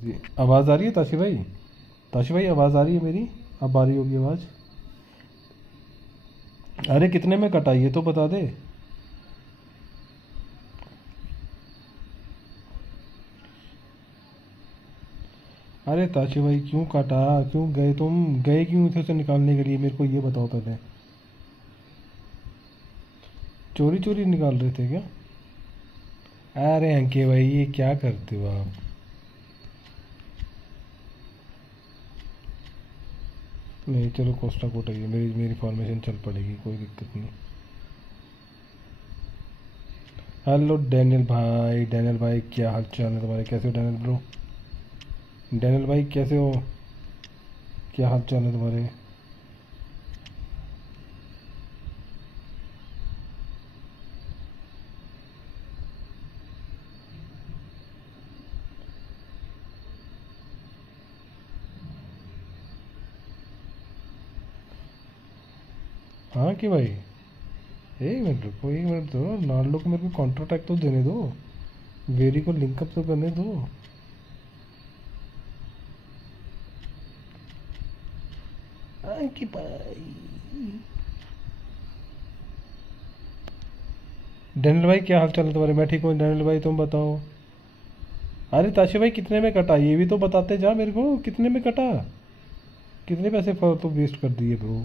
जी आवाज़ आ रही है ताशी भाई? ताशी भाई आवाज़ आ रही है मेरी? अब आ रही होगी आवाज़। अरे कितने में कटा ये तो बता दे। अरे ताशी भाई क्यों काटा? क्यों गए तुम? गए क्यों थे उसे निकालने के लिए? मेरे को ये बताओ पहले। चोरी चोरी निकाल रहे थे क्या? अरे अंके भाई ये क्या करते हो आप? नहीं चलो कोस्टा कोटा ही है, मेरी मेरी फॉर्मेशन चल पड़ेगी, कोई दिक्कत नहीं। हेलो डैनियल भाई, डैनियल भाई क्या हाल चाल है तुम्हारे? कैसे हो डैनियल ब्रो? डैनियल भाई कैसे हो? क्या हाल चाल है तुम्हारे? हाँ कि भाई एक मिनट रुको, एक मिनट दो, नार्लो को मेरे को काउंटर अटैक तो देने दो, वेरी को लिंकअप तो करने दो। हाँ कि भाई डैनियल भाई क्या हाल चाल है तुम्हारे? मैं ठीक हूँ डैनियल भाई, तुम बताओ। अरे ताशे भाई कितने में कटा ये भी तो बताते जा मेरे को, कितने में कटा? कितने पैसे तो वेस्ट कर दिए ब्रो?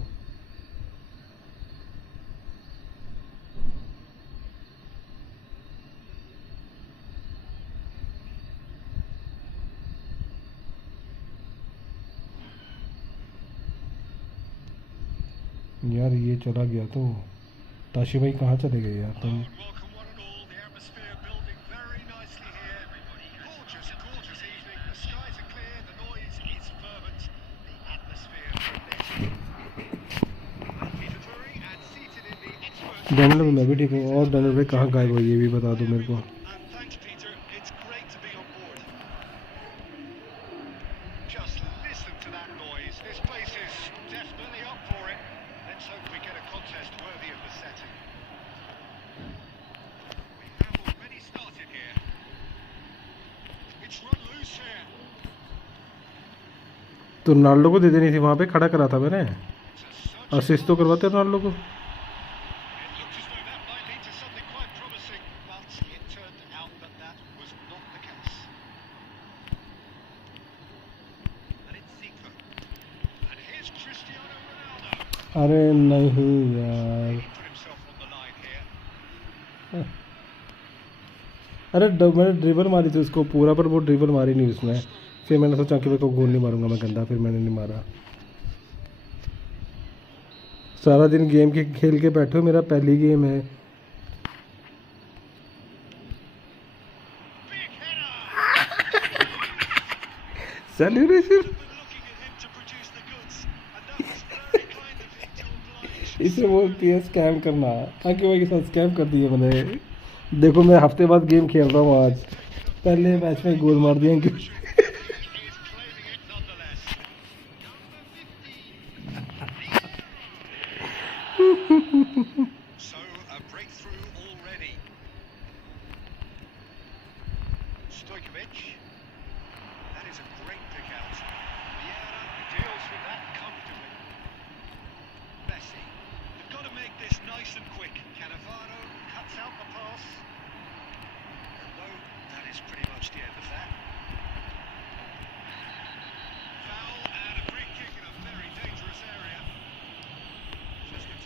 यार ये चला गया तो। ताशी भाई कहाँ चले गए यार तुम? डैनियल भाई मैं भी ठीक हूँ। और डैनियल भाई कहाँ गायब हो ये भी बता दो मेरे को। तो रोनाल्डो को दे देनी थी, वहाँ पे खड़ा करा था मैंने। असिस्ट तो करवाते रोनाल्डो को। अरे नहीं यार। अरे मैंने ड्रिबल मारी थी उसको पूरा, पर वो ड्रिबल मारी नहीं उसने। फिर मैंने सोचा कि मेरे को गोल नहीं मारूंगा मैं गंदा, फिर मैंने नहीं मारा। सारा दिन गेम के खेल के बैठो, मेरा पहली गेम है। सेलिब्रेशन इसे बोलती है स्कैम करना। आके भाई के साथ स्कैम कर दिया मैंने। देखो मैं हफ्ते बाद गेम खेल रहा हूँ आज, पहले मैच में गोल मार दिया क्यों?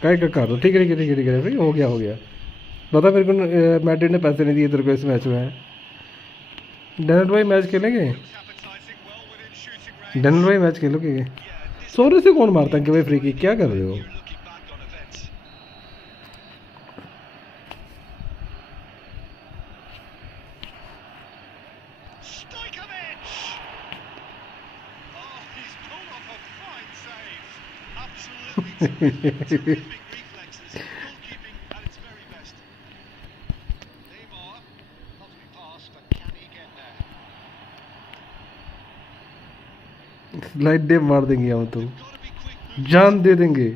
काय का कर दो, ठीक है ठीक है ठीक है ठीक है भाई, हो गया हो गया। बता मेरे को, मैड्रिड ने पैसे नहीं दिए तेरे को इस मैच में। डैनियल भाई मैच खेलेंगे? डैनियल भाई मैच खेलोगे? सोरे से कौन मारता है कि भाई फ्री की, क्या कर रहे हो? लाइट डे मार देंगे हम तो, जान दे देंगे।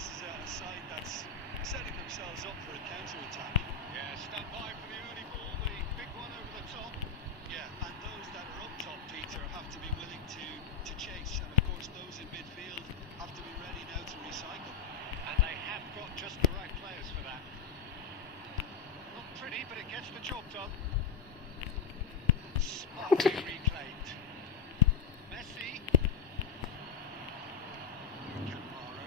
this is a side that's setting themselves up for a counter-attack. Yeah, stand by for the early ball, the big one over the top. Yeah, and those that are up top, Peter, have to be willing to chase. And of course, those in midfield have to be ready now to recycle. And they have got just the right players for that. Not pretty, but it gets the job done. Smartly reclaimed. Messi. Cannavaro.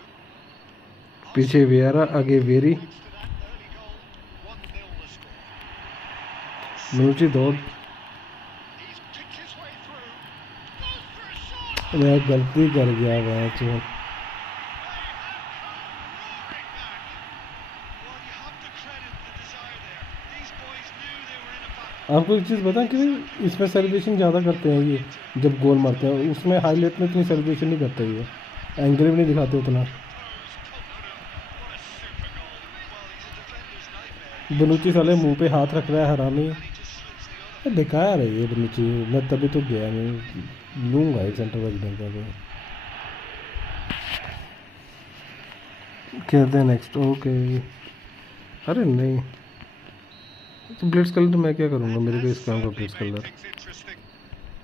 पीछे vera आगे very Thanks to that early goal, 1-0 the score. नीचे दौड़ He's picked his way through. Goes for a shot. मैं गलती कर गया match में They have come roaring back. Well, you have to credit the desire there. These boys knew they were in a battle. आपको एक चीज़ बताएं कि इसमें सेलिब्रेशन ज़्यादा करते हैं ये जब गोल मारते हैं उसमें हाईलाइट में इतनी सेलिब्रेशन नहीं करते ये एंगल भी नहीं दिखाते उतना बनुची साले मुंह पे हाथ रख रहा है हरामी बेकार है ये बनुची मैं तभी तो गया मैं लूँगा एक सेंटर बैक बैंक का खेलते हैं नेक्स्ट ओके अरे नहीं तो ब्लिट्स कलर तो मैं क्या करूँगा मेरे को इस काम का Blitz colour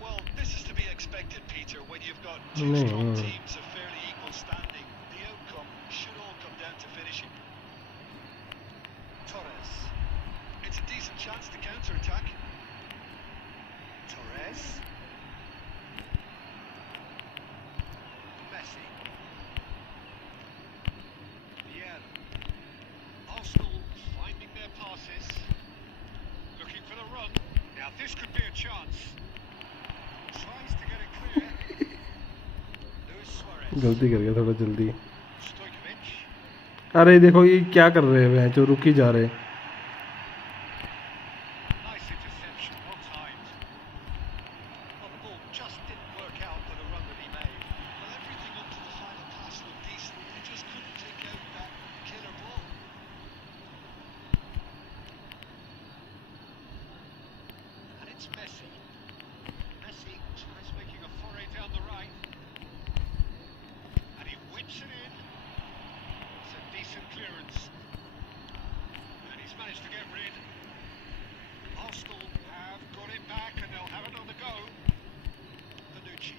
Well, this is to be expected, Peter, when you've got two No. strong teams of fairly equal standing. The outcome should all come down to finishing. Torres. It's a decent chance to counter-attack. Torres. Messi. Vieira. Arsenal finding their passes. Looking for the run. Now this could be a chance. Tries to get it clear. Luis Suarez. गलती कर गया थोड़ा जल्दी Stojkovic. अरे देखो ये क्या कर रहे हैं जो रुक ही जा रहे हैं Nice interception, well timed. Well, the ball just didn't work out for the run that he made. Well, everything up to the final pass looked decent. They just couldn't take out that killer ball. And it's Messi. Messi tries making a foray down the right. And he whips it in. It's a decent clearance. And he's managed to get rid. Arsenal have got it back and they'll have it on the go. Panucci.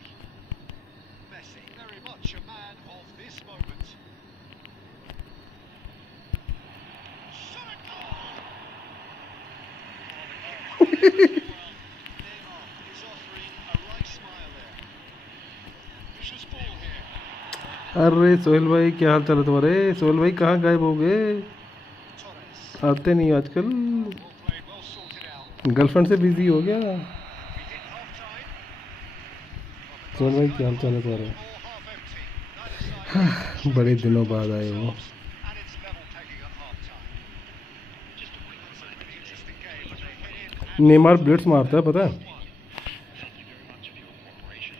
Messi, very much a man of this moment. Shot a goal! Oh, the kick is well. Neymar is offering a right smile there. Vicious ball here. अरे सोहेल भाई क्या हाल चाल है तुम्हारे सोहेल भाई कहाँ गायब हो गए Torres. आते नहीं आजकल Well played, well sorted out. Girlfriend से बिजी हो गया We hit half-time. सोहेल भाई क्या हाल चाल है तुम्हारे All half empty. Neither side. बड़े दिनों बाद आए हो And it's level pegging at half-time. Just a quick one, really interesting game, but they head in and Neymar Blitz मारता है पता है Thank you very much for your cooperation.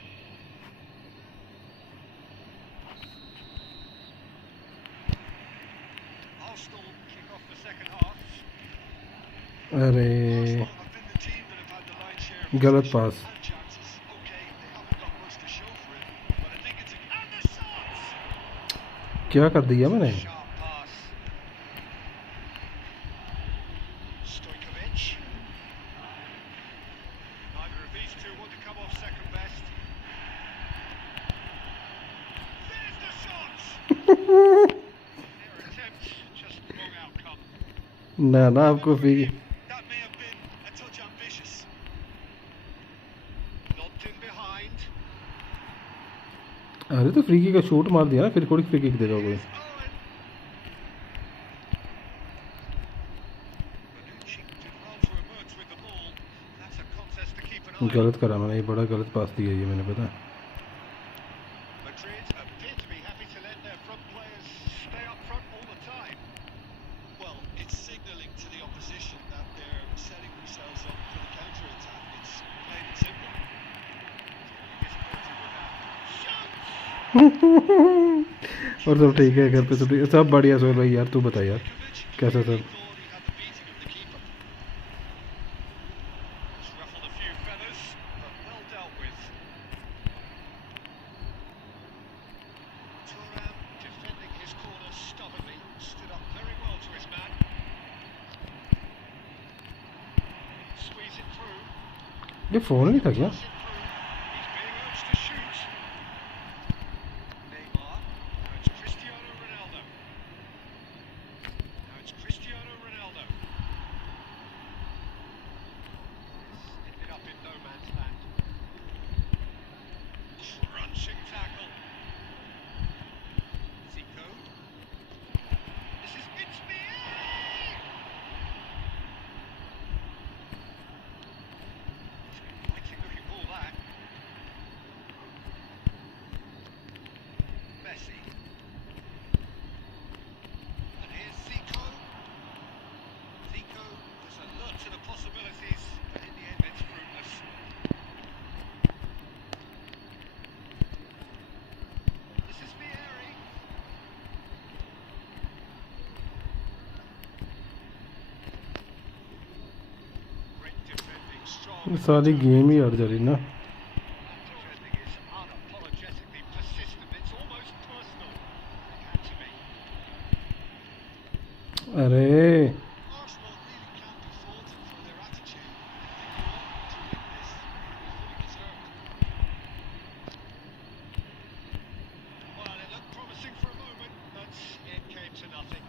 Arsenal kick off the second half. अरे Arsenal have been the team that have had the lion's share of गलत possession pass and chances. Okay, they haven't got much to show for it, but I think it's a And the shots! क्या कर दिया मैंने Sharp pass. Stojkovic. Neither of these two want to come off second best. There's the shots! Their attempt, just wrong outcome. ना ना आपको फिर that may have been a touch ambitious. Knocked in behind. अरे तो free kick का shoot मार दिया ना फिर थोड़ी फ्री किक देगा कोई Owen. Panucci did well to emerge with the ball. That's a contest to keep an eye on. गलत करा मैंने ये बड़ा गलत पास दिया ये मैंने पता Madrid appear to be happy to let their front players stay up front all the time. Well, it's signalling to the opposition that they're setting themselves up for the counter-attack. It's plain and simple. Disappointed with that. Shoots! और सब ठीक है घर पे सब ठीक सब बढ़िया सोहेल भाई यार तू बता यार Djokovic कैसा clearly सब thought he had the beating of the keeper. Just ruffled a few feathers, but well dealt with. Thuram defending his corner ये फोन नहीं था क्या? He's being urged to shoot. Neymar. Now it's Cristiano Ronaldo. Now it's Cristiano Ronaldo. Ended up in no man's land. Crunching tackle. Zico. This is Vincent. Fighting looking ball that. Messi. And here's Zico. Zico does alert to the possibilities, but in the end it's fruitless. This is Vieri. Great defending, strong. सारी game ही हार जा रही ना। Defending is unapologetically persistent. It's almost personal. It had to be. अरे Arsenal really can't be faulted for their attitude. They go on to win this. Fully deserved. Well, it looked promising for a moment, but it came to nothing.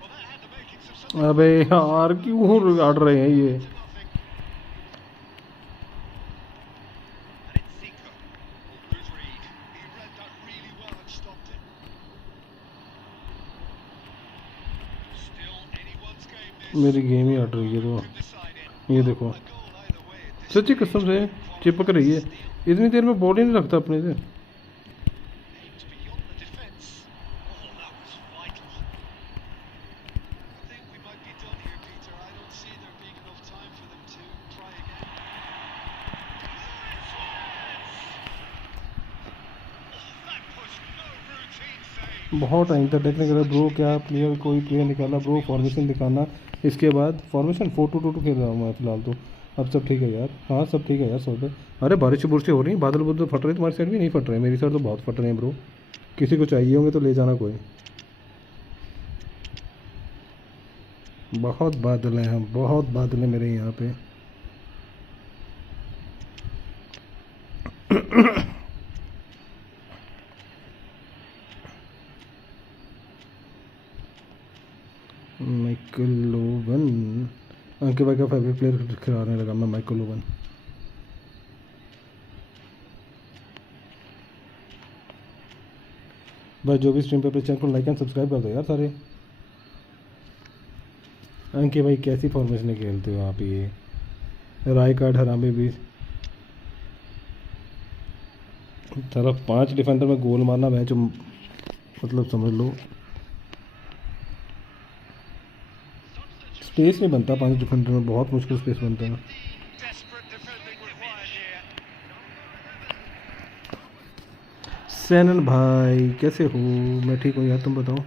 Well, that had the makings of something अबे यार क्यों अड़ रहे हैं ये? to nothing. And it's Zico. Good read. He read that really well and stopped it. Still anyone's game this. मेरी game ही अड़ रही है तो Could decide it. ये देखो, A goal either way at this सच्ची stage. कसम से चिपक रही है। इतनी देर में बॉल ही नहीं रखता अपने से। Aimed beyond the defence. Oh, that was vital. I think we might be done here, Peter. I don't see there being enough time for them to try again. That was no routine save. बहुत time तक देखने के लिए bro क्या player कोई player निकाला bro, formation दिखाना। इसके बाद फॉर्मेशन 4-2-2 खेल रहा हूँ मैं फिलहाल तो। अब सब ठीक है यार, हाँ सब ठीक है यार सब पे। अरे बारिश बुरिश हो रही है, बादल बुदल फट रहे, तुम्हारी साइड भी नहीं फट रहे, मेरी साइड तो बहुत फट रहे हैं ब्रो। किसी को चाहिए होंगे तो ले जाना कोई। बहुत बादल हैं, हम बहुत बादल हैं मेरे यहाँ पे। माइकल ओवन, अंकित भाई का फेवरेट प्लेयर खिलाने लगा मैं, माइकल ओवन। भाई जो भी स्ट्रीम पे अपने चैनल को लाइक एंड सब्सक्राइब कर दो यार सारे। अंकित भाई कैसी फॉर्मेशन खेलते हो आप ये? राय कार्ड हरामे भी तरफ 5 डिफेंडर में गोल मारना मैच, मतलब समझ लो स्पेस नहीं बनता 5 डिफेंडर में, बहुत मुश्किल स्पेस बनता है। Desperate defending required here. Sanon भाई कैसे हो? मैं ठीक हूँ यार, तुम बताओ।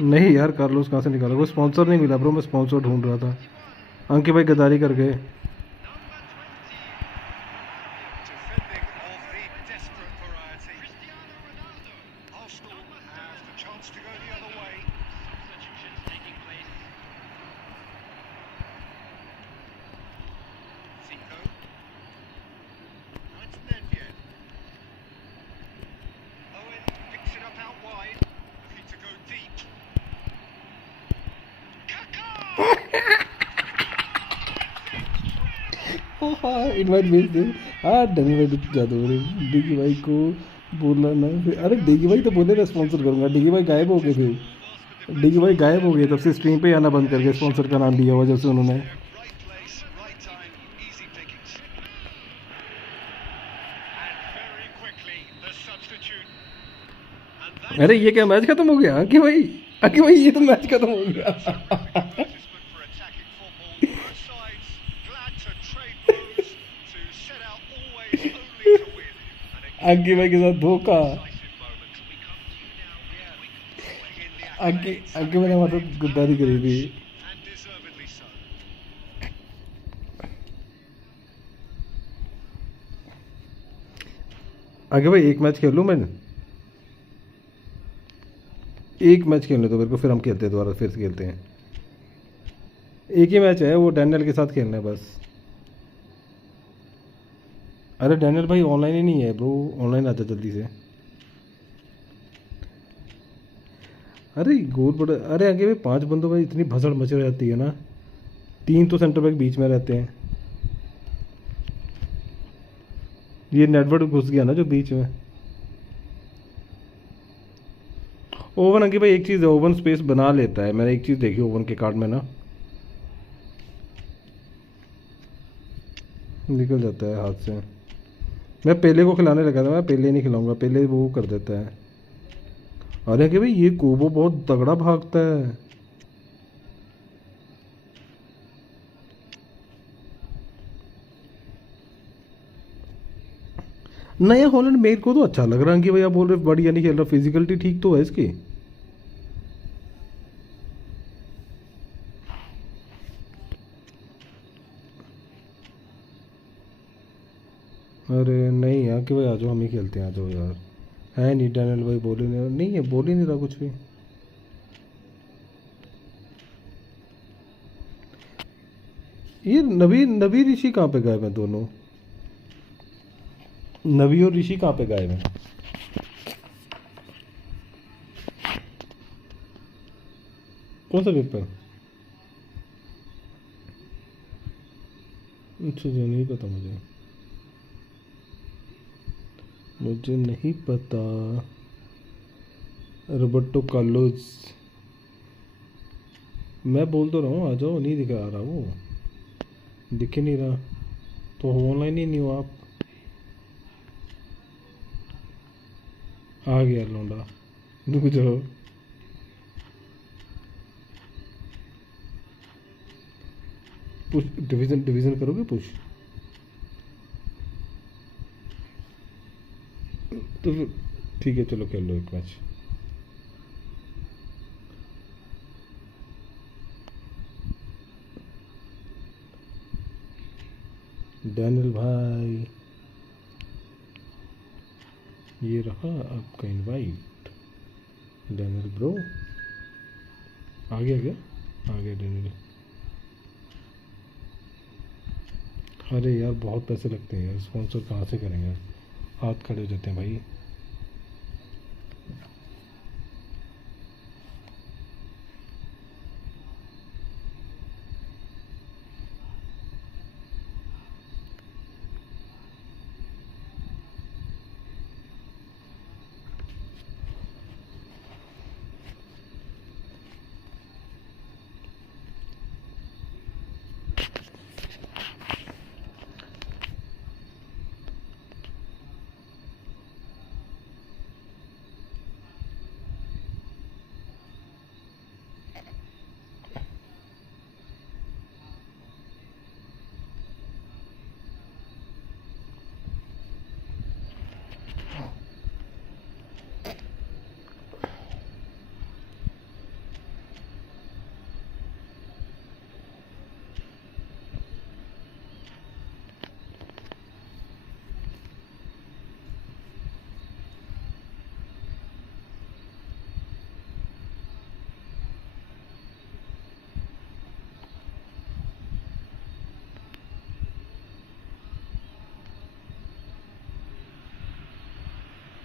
नहीं यार कार्लोस कहाँ से निकाला, कोई स्पॉन्सर नहीं मिला ब्रो, मैं स्पॉन्सर ढूंढ रहा था। अंकित भाई गद्दारी कर गए। Defending of the desperate variety. Arsenal have the chance to go the other way. Substitutions taking place. Zico. Now it's Nedved. Owen picks it up out wide, looking to go deep. Kaká! Invite भेज दे। हाँ dummy भाई दुख जाते हो डिगी भाई को बोलना ना फिर। अरे डिगी भाई तो बोले था स्पॉन्सर करूँगा, डिगी भाई गायब हो गए थे। डिगी भाई गायब हो गए, तब से स्ट्रीम पे आना बंद करके स्पॉन्सर का नाम लिया हुआ जब से उन्होंने। Right place, right time, easy pickings. And very quickly, the substitute. And that's अरे ये क्या मैच खत्म हो गया? अंकित भाई ये तो मैच खत्म हो गया। advertisement for attacking football. Both sides glad to trade blows, to set out always only to win. And a अंकित भाई के साथ धोखा। decisive moment. We come to you now. Yeah, we can bring in the accolades. अंकित भाई ने मतलब गद्दारी करी थी। And deservedly so. आगे भाई एक मैच खेल लूँ मैं, एक मैच खेलने दो मेरे को, फिर हम खेलते हैं दोबारा, फिर से खेलते हैं। एक ही मैच है, वो डैनियल के साथ खेलना है बस। अरे डैनियल भाई ऑनलाइन ही नहीं है ब्रो, ऑनलाइन आ जा जल्दी से। अरे गोल बड़ा, अरे आगे भाई 5 बंदों में इतनी भसड़ मच रहती है ना, 3 तो सेंटर बैक बीच में रहते हैं। ये नेटवर्क घुस गया ना जो बीच में। ओवन अंकित भाई एक चीज़ है, ओवन स्पेस बना लेता है, मैंने एक चीज़ देखी ओवन के कार्ड में ना, निकल जाता है हाथ से। मैं पेले को खिलाने लगा था, मैं पेले नहीं खिलाऊंगा, पेले वो कर देता है। अरे कि भाई ये कोबो बहुत तगड़ा भागता है। नया हॉलैंड मेरे को तो अच्छा लग रहा है कि भाई आप बोल रहे बढ़िया नहीं खेल रहा, फिजिकलिटी ठीक तो है इसकी। अरे नहीं यार कि भाई आ जाओ, हम ही खेलते हैं, आ जाओ यार। है नहीं डैनियल भाई, बोल ही नहीं है, बोल ही नहीं रहा कुछ भी। ये नबी नबी ऋषि कहाँ पे गए हैं दोनों? नबी और ऋषि कहाँ पे गायब हैं? कौन सा पेपर? अच्छा जो नहीं पता मुझे, मुझे नहीं पता। रोबर्टो कार्लोस, मैं बोल तो रहा हूँ आ जाओ, नहीं दिखा रहा वो, दिख ही नहीं रहा, तो ऑनलाइन ही नहीं हो आप। आ गया लौंडा, रुक जाओ। पुश डिवीजन, डिवीजन करोगे पुश? तो फिर ठीक है, चलो खेल लो एक मैच। डैनियल भाई ये रहा आपका इनवाइट। डैनियल ब्रो आ गया क्या? आ गया डैनियल। अरे यार बहुत पैसे लगते हैं यार, स्पॉन्सर कहाँ से करेंगे, हाथ खड़े हो जाते हैं भाई।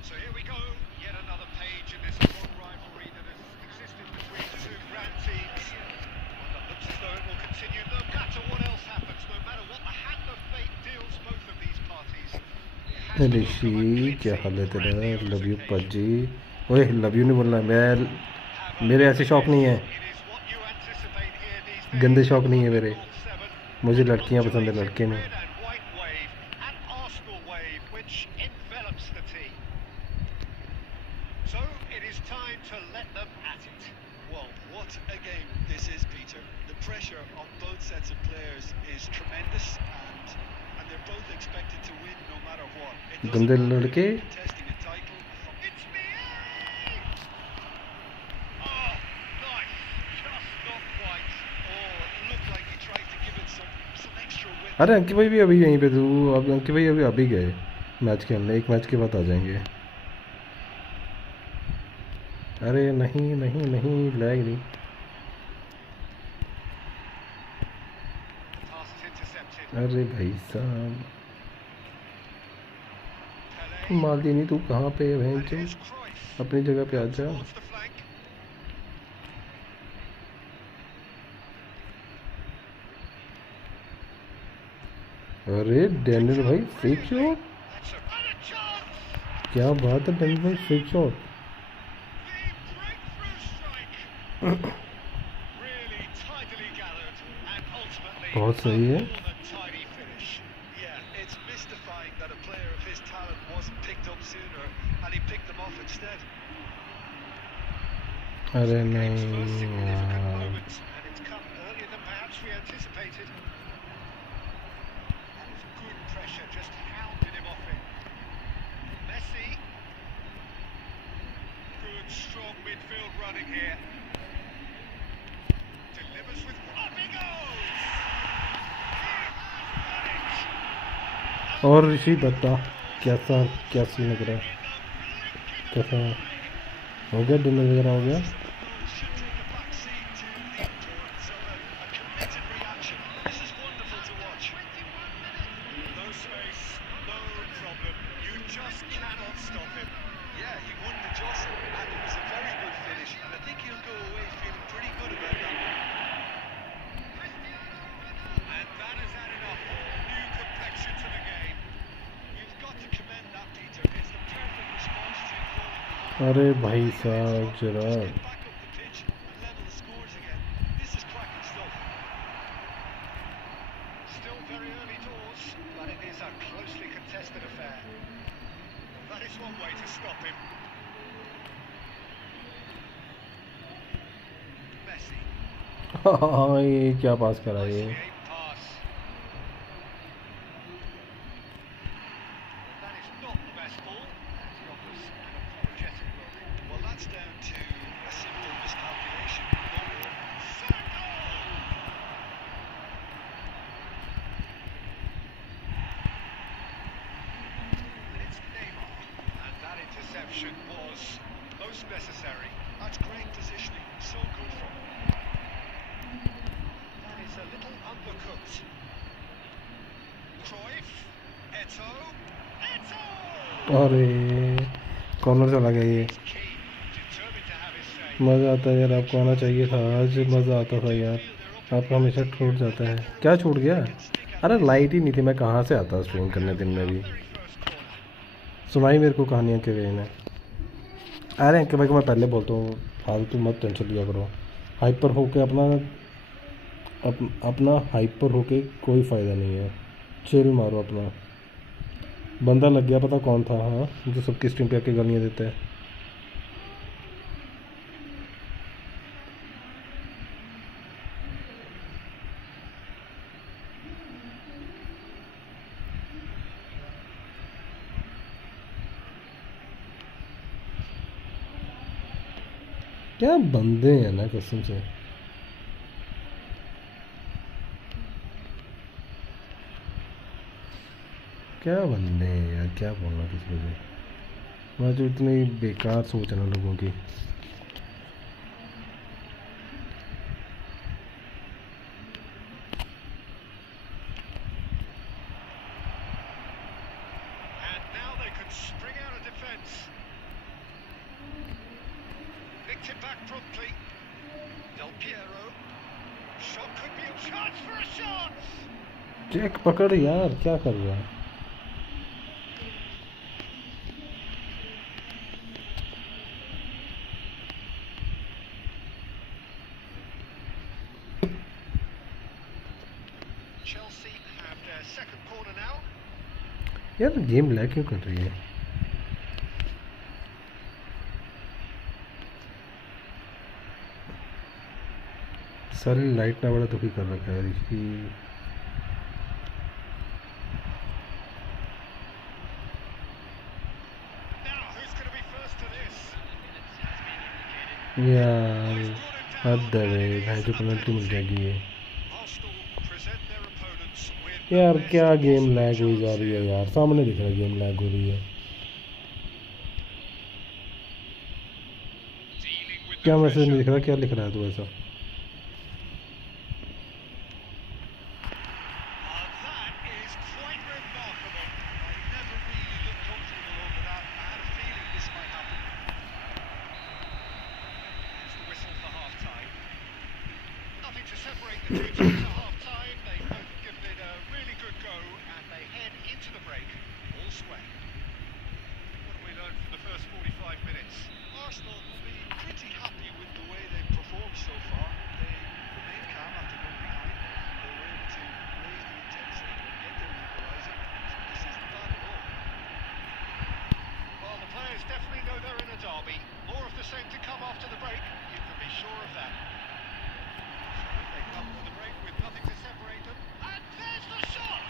So here we go, yet another page in this long rivalry that has existed between two grand teams. One that looks as though it will continue no matter what else happens, no matter what the hand of fate deals both of these parties. ऋषि क्या हाल है तेरा? Love you पज्जी। ओए love you नहीं बोलना, मैं मेरे ऐसे शौक नहीं है, गंदे शौक नहीं है मेरे, मुझे लड़कियां पसंद है, लड़के नहीं। So it is time to let them at it. Well, what a game this is, Peter. The pressure on both sets of players is tremendous, and they're both expected to win no matter what. It doesn't गंदे matter if लड़के। they're contesting a title. It's me! Oh, nice. Just not quite. Oh, it looked like he tried to give it some extra width. अरे अंकित भाई भी अभी यहीं पे थे, अब अंकित भाई अभी गए मैच खेलने, एक मैच के बाद आ जाएंगे। अरे नहीं नहीं नहीं, लैग नहीं। pass is intercepted. अरे भाई साहब, Pele. मालदीनी तू कहाँ पे है And बहन चो? here's Cruyff. अपनी जगह पे आ जा। Towards the flank. अरे डैनियल भाई fake shot, That's a chance. क्या बात है डैनियल भाई, fake shot. The breakthrough strike. Really tidily gathered and ultimately बहुत सही है। a more than tidy finish. Yeah, it's mystifying that a player of his talent wasn't picked up sooner and he picked them off instead. अरे Game's नहीं first significant यार, moment, and it's come earlier than perhaps we anticipated. That was good pressure, just hounded him off it. Messi. Good, strong midfield running here. Delivers with up he goes! He has done it! और ऋषि बता कैसा, क्या scene लग रहा है, कैसा हो गया डिनर वगैरह हो गया? Should take a back seat to the importance of a committed reaction. This is wonderful to watch. No space, no problem. You just cannot stop him. Yeah, he won the jostle and it was a very good finish and I think he'll go away feeling pretty good about that one. And that has added a whole new complexion to the game. You've got to commend that, Peter. It's the perfect response to falling behind. अरे भाई साहब जरा, Just get back up the pitch and level the scores again. This is cracking stuff. Still very early doors, but it is a closely contested affair. That is one way to stop him. Messi. हाँ ये क्या पास करा ये? Nicely aimed pass. That is not the best ball. As he offers an apologetic look. Well, that's down to a simple miscalculation. No more. Second goal! And it's Neymar. And that interception was most necessary. That's great positioning. So good from him. That is a little undercooked. Cruyff. Eto'o. Eto'o! अरे corner चला गया ये। Keen, determined to have his say. मज़ा आता है यार, आपको आना चाहिए था, आज मज़ा आता था यार, आपका हमेशा छूट जाता है। क्या छूट गया? अरे लाइट ही नहीं थी, मैं कहाँ से आता स्ट्रीम करने दिन में भी। Very first corner. सुनाई मेरे को कहानियाँ के वे ने। अरे अंके भाई को मैं पहले बोलता हूँ, फालतू मत टेंशन लिया करो। हाइपर होके अपना हाइपर होके कोई फ़ायदा नहीं है। चिल मारो अपना। बंदा लग गया, पता कौन था? हाँ, जो सबकी स्ट्रीम पे आके गालियाँ देता है। क्या बंदे हैं ना कसम से। क्या बंदे हैं यार, क्या बोलना किसी को। मैं जो इतनी बेकार सोच है ना लोगों की। And now they can spring out of defence. Nicked it back promptly. Del Piero. Shot could be a chance for a shot. Check पकड़ यार, क्या कर रहा है? Chelsea have their second corner now. यार गेम लैग क्यों कर रही है? सारी लाइट ना बड़ा दुखी कर रखा है इसकी। Now, who's going to be first to this? यार हद है भाई, जो पेनल्टी मिल जाएगी ये। Arsenal present their opponents with यार the क्या best गेम possible लैग हुई जा chances रही है here. यार, सामने दिख रहा है गेम लैग हो रही है। Dealing with क्या the मैसेज नहीं pressure. दिख रहा? क्या लिख रहा है तू ऐसा? to separate the two teams at half-time. They both given it a really good go, and they head into the break all square. What have we learned from the first 45 minutes? Arsenal will be pretty happy with the way they've performed so far. They remain calm after going behind. They were able to raise the intensity and get their equaliser. So this isn't bad at all. Well, the players definitely know they're in a derby. More of the same to come after the break. You can be sure of that. So they come to the break with nothing to separate them. And there's the shot!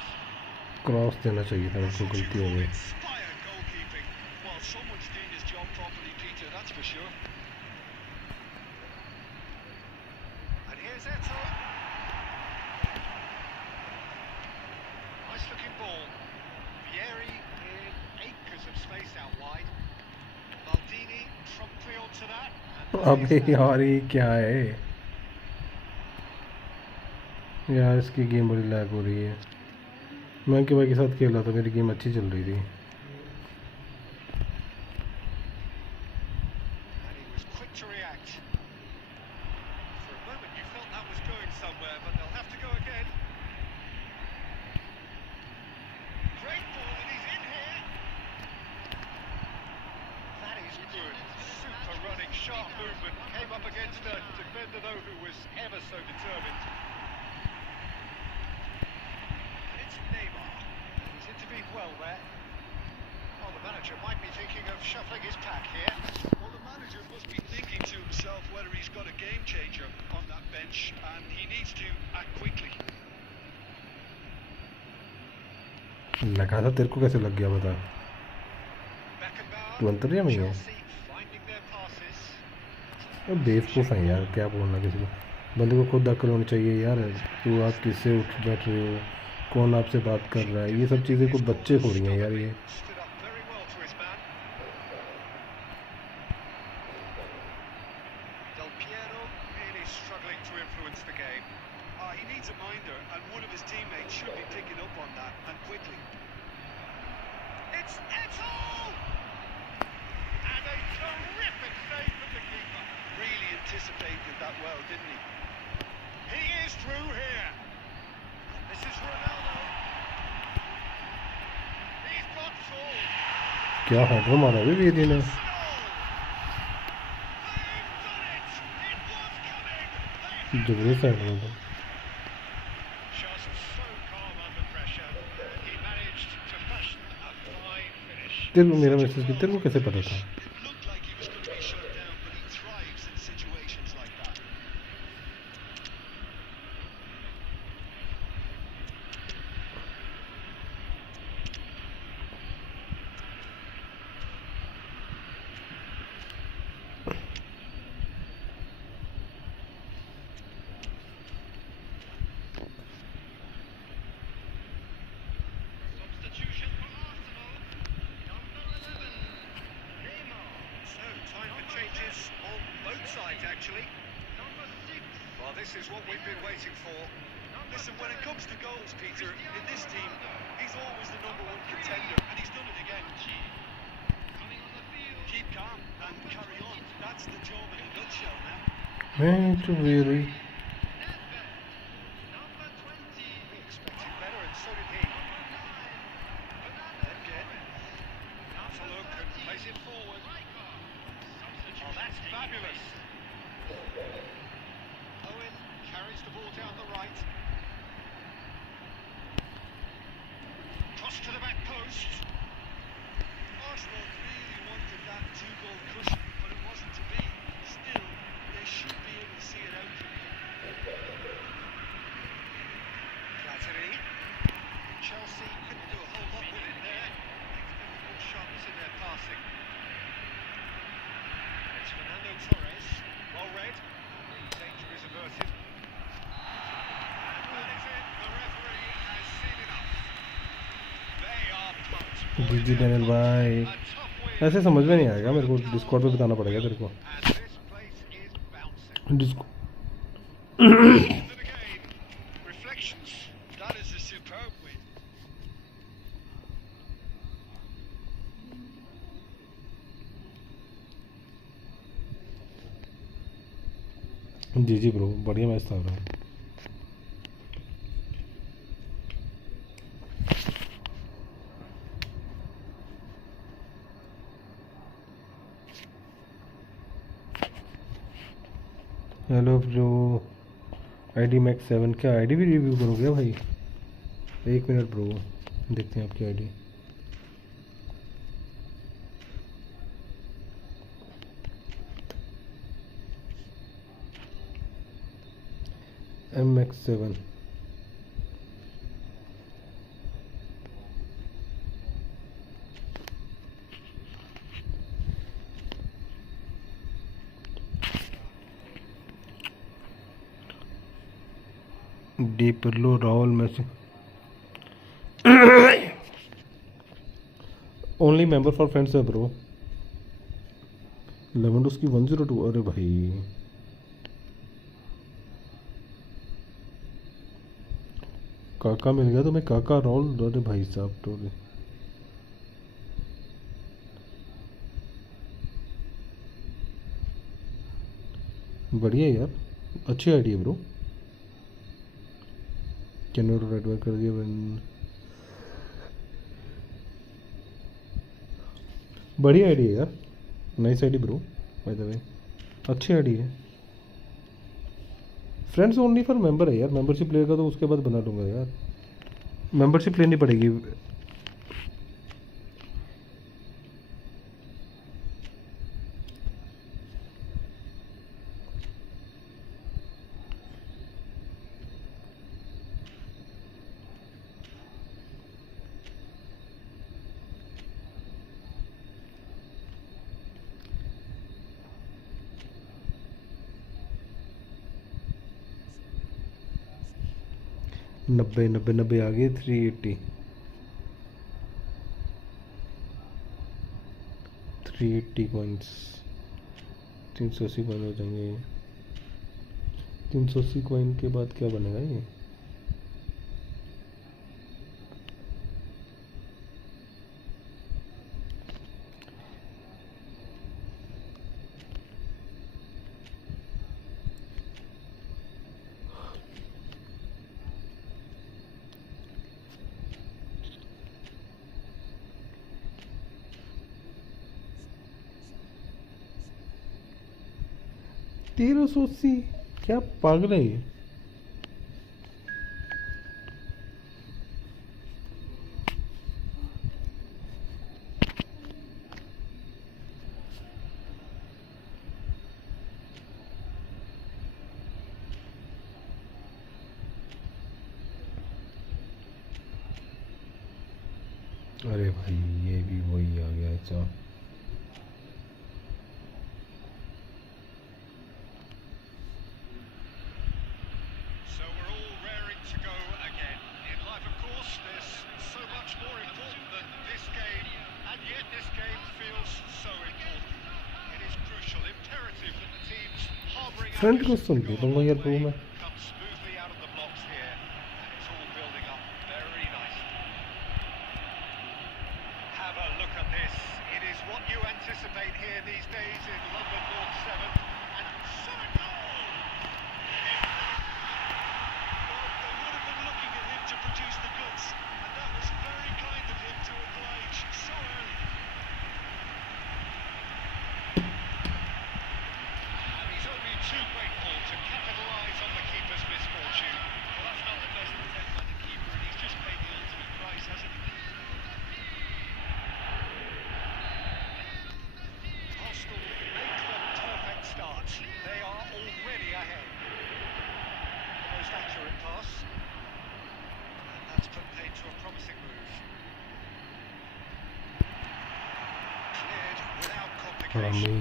Cross देना चाहिए था, उनको Such a गलती हो गई। inspired goalkeeping. Well, someone's doing his job properly, Peter, that's for sure. And here's Eto. Nice looking ball. Vieri in acres of space out wide. Maldini promptly onto that. And अबे यार ये क्या है यार, इसकी गेम बड़ी lag हो रही है। मैं के भाई के साथ खेल रहा था, मेरी गेम अच्छी चल रही थी। And he was quick to react. For a moment you felt that was going somewhere, but they'll have to go again. Great ball, and he's in here. That is good. Super running, sharp movement. Came up against a defender though who was ever so determined. And it's Neymar. He's intervened well there. Well, the manager might be thinking of shuffling his pack here. Well, the manager must be thinking to himself whether he's got a game changer on that bench, and he needs to act quickly. लगा था तेरे को, कैसे लग गया बता। Beckenbauer, तू अंतर्या में ही है। Chelsea finding their passes. अब बेवकूफ़ है यार, क्या बोलना किसी को। बंदे को खुद अक्ल होनी चाहिए यार। तू आप किससे उठ बैठ रहे हो, कौन आपसे बात कर रहा है, ये सब चीज़ें को बच्चे हो रही हैं यार। ये Stood up very well to his man. Del Piero really struggling to influence the game. He needs a minder, and one of his teammates should be picking up on that, and quickly. It's Eto! And a terrific save from the keeper. Really anticipated that well, didn't he? He is through here. This is Ronaldo. He's got full. क्या header मारा अभी भी ने। They've done it. It was coming. जबरदस्त header था। Just so calm under pressure. He managed to fashion a fine finish. तेरे को मेरा मैसेज भी तेरे को कैसे पता था? It looked like he was going to be shut down, but he thrives in situations like that. Substitution for Arsenal. Number 11, Neymar. So, time for changes on both sides, actually. Number 6. Well, this is what we've been waiting for. Listen, when it comes to goals, Peter, in this team, he's always the number one contender, and he's done it again. Keep calm and carry on. That's the job in a nutshell now. मैं तो very We expected better, and so did he. Again. Has a look and plays it forward. Oh, that's fabulous. Owen carries the ball down the right. Cross to the back post. Arsenal really wanted that two-goal cushion, but it wasn't to be. Still, they should be able to see it out from here. Platini. Chelsea couldn't do a whole lot with it there. More sharpness in their passing. It's Fernando Torres. Well read. The danger is averted. And that is it. The referee has seen enough. They are pumped. जी Daniel भाई, A tough win. ऐसे समझ में नहीं आएगा, मेरे को Discord पे बताना पड़ेगा तेरे को। And this place is bouncing. Disco End of the game. Reflections. That is a superb win. जी ब्रो, बढ़िया मैच था bro. Hello bro. ID max 7 क्या आईडी भी रिव्यू करोगे भाई? एक मिनट ब्रो, देखते हैं आपकी ID. MX7 D Pirlo Rahul Messi only member for friends है ब्रो। लेवेंडोस्की 102। अरे भाई काका मिल गया तुम्हें, काका राहुल। अरे भाई साहब तो बढ़िया यार, अच्छी आईडी है ब्रो। कैनोड रेड कर दिया बढ़िया आईडी है यार, nice ID bro by the way, अच्छी आईडी है। फ्रेंड्स ओनली फॉर मेंबर है यार, मेंबरशिप लेगा तो उसके बाद बना लूँगा यार, मेंबरशिप लेनी पड़ेगी। 90 आ गए। 380 कॉइन्स, 380 कॉइन हो जाएंगे। 380 कॉइन के बाद क्या बनेगा ये? तेरह सौ अस्सी, क्या पागल है ये? अरे भाई ये भी वही आ गया। अच्छा So we're all raring to go again. In life, of course, there's so much more important than this game, and yet this game feels so important. It is crucial, imperative that the teams harbouring friend को ambitions सुन to ली go तो all यार the bro way मैं। come smoothly out of the blocks here, and it's all building up very nicely. Have a look at this. It is what you anticipate here these days in London North 7, and so a goal! Well, they would have been looking at him to produce the goods, and that was very kind of him to oblige so early. And he's only too grateful to capitalise on the keeper's misfortune. Well, that's not the best attempt by the keeper, and he's just paid the ultimate price, hasn't he? Arsenal make the perfect start. They are already ahead. The most accurate pass. And that's put paid to a promising move. Cleared without complication.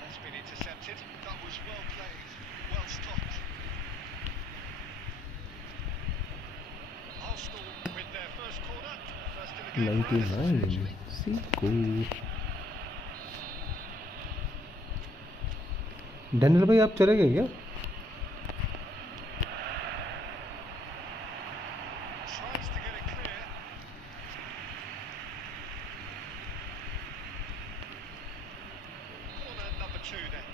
That's been intercepted. That was well played, well stopped. Arsenal with their first corner. First in the game for us. 99 Seiko. Daniel भाई आप चले गए क्या? Tries to get it clear. Corner number 2 then.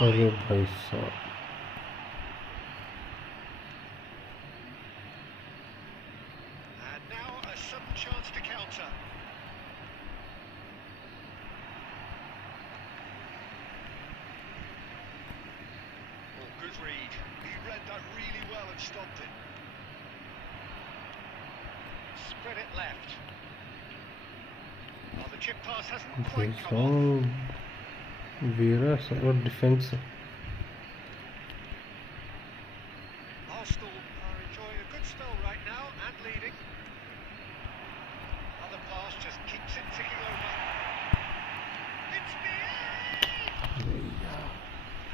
अरे भाई साहब, And now a sudden chance to counter. Oh, good read. He read that really well and stopped it. Spread it left. Oh, the chip pass hasn't भाई quite come off. साहब vera और defence Arsenal are enjoying a good spell right now and leading. Other pass just keeps it ticking over. It's Vieri!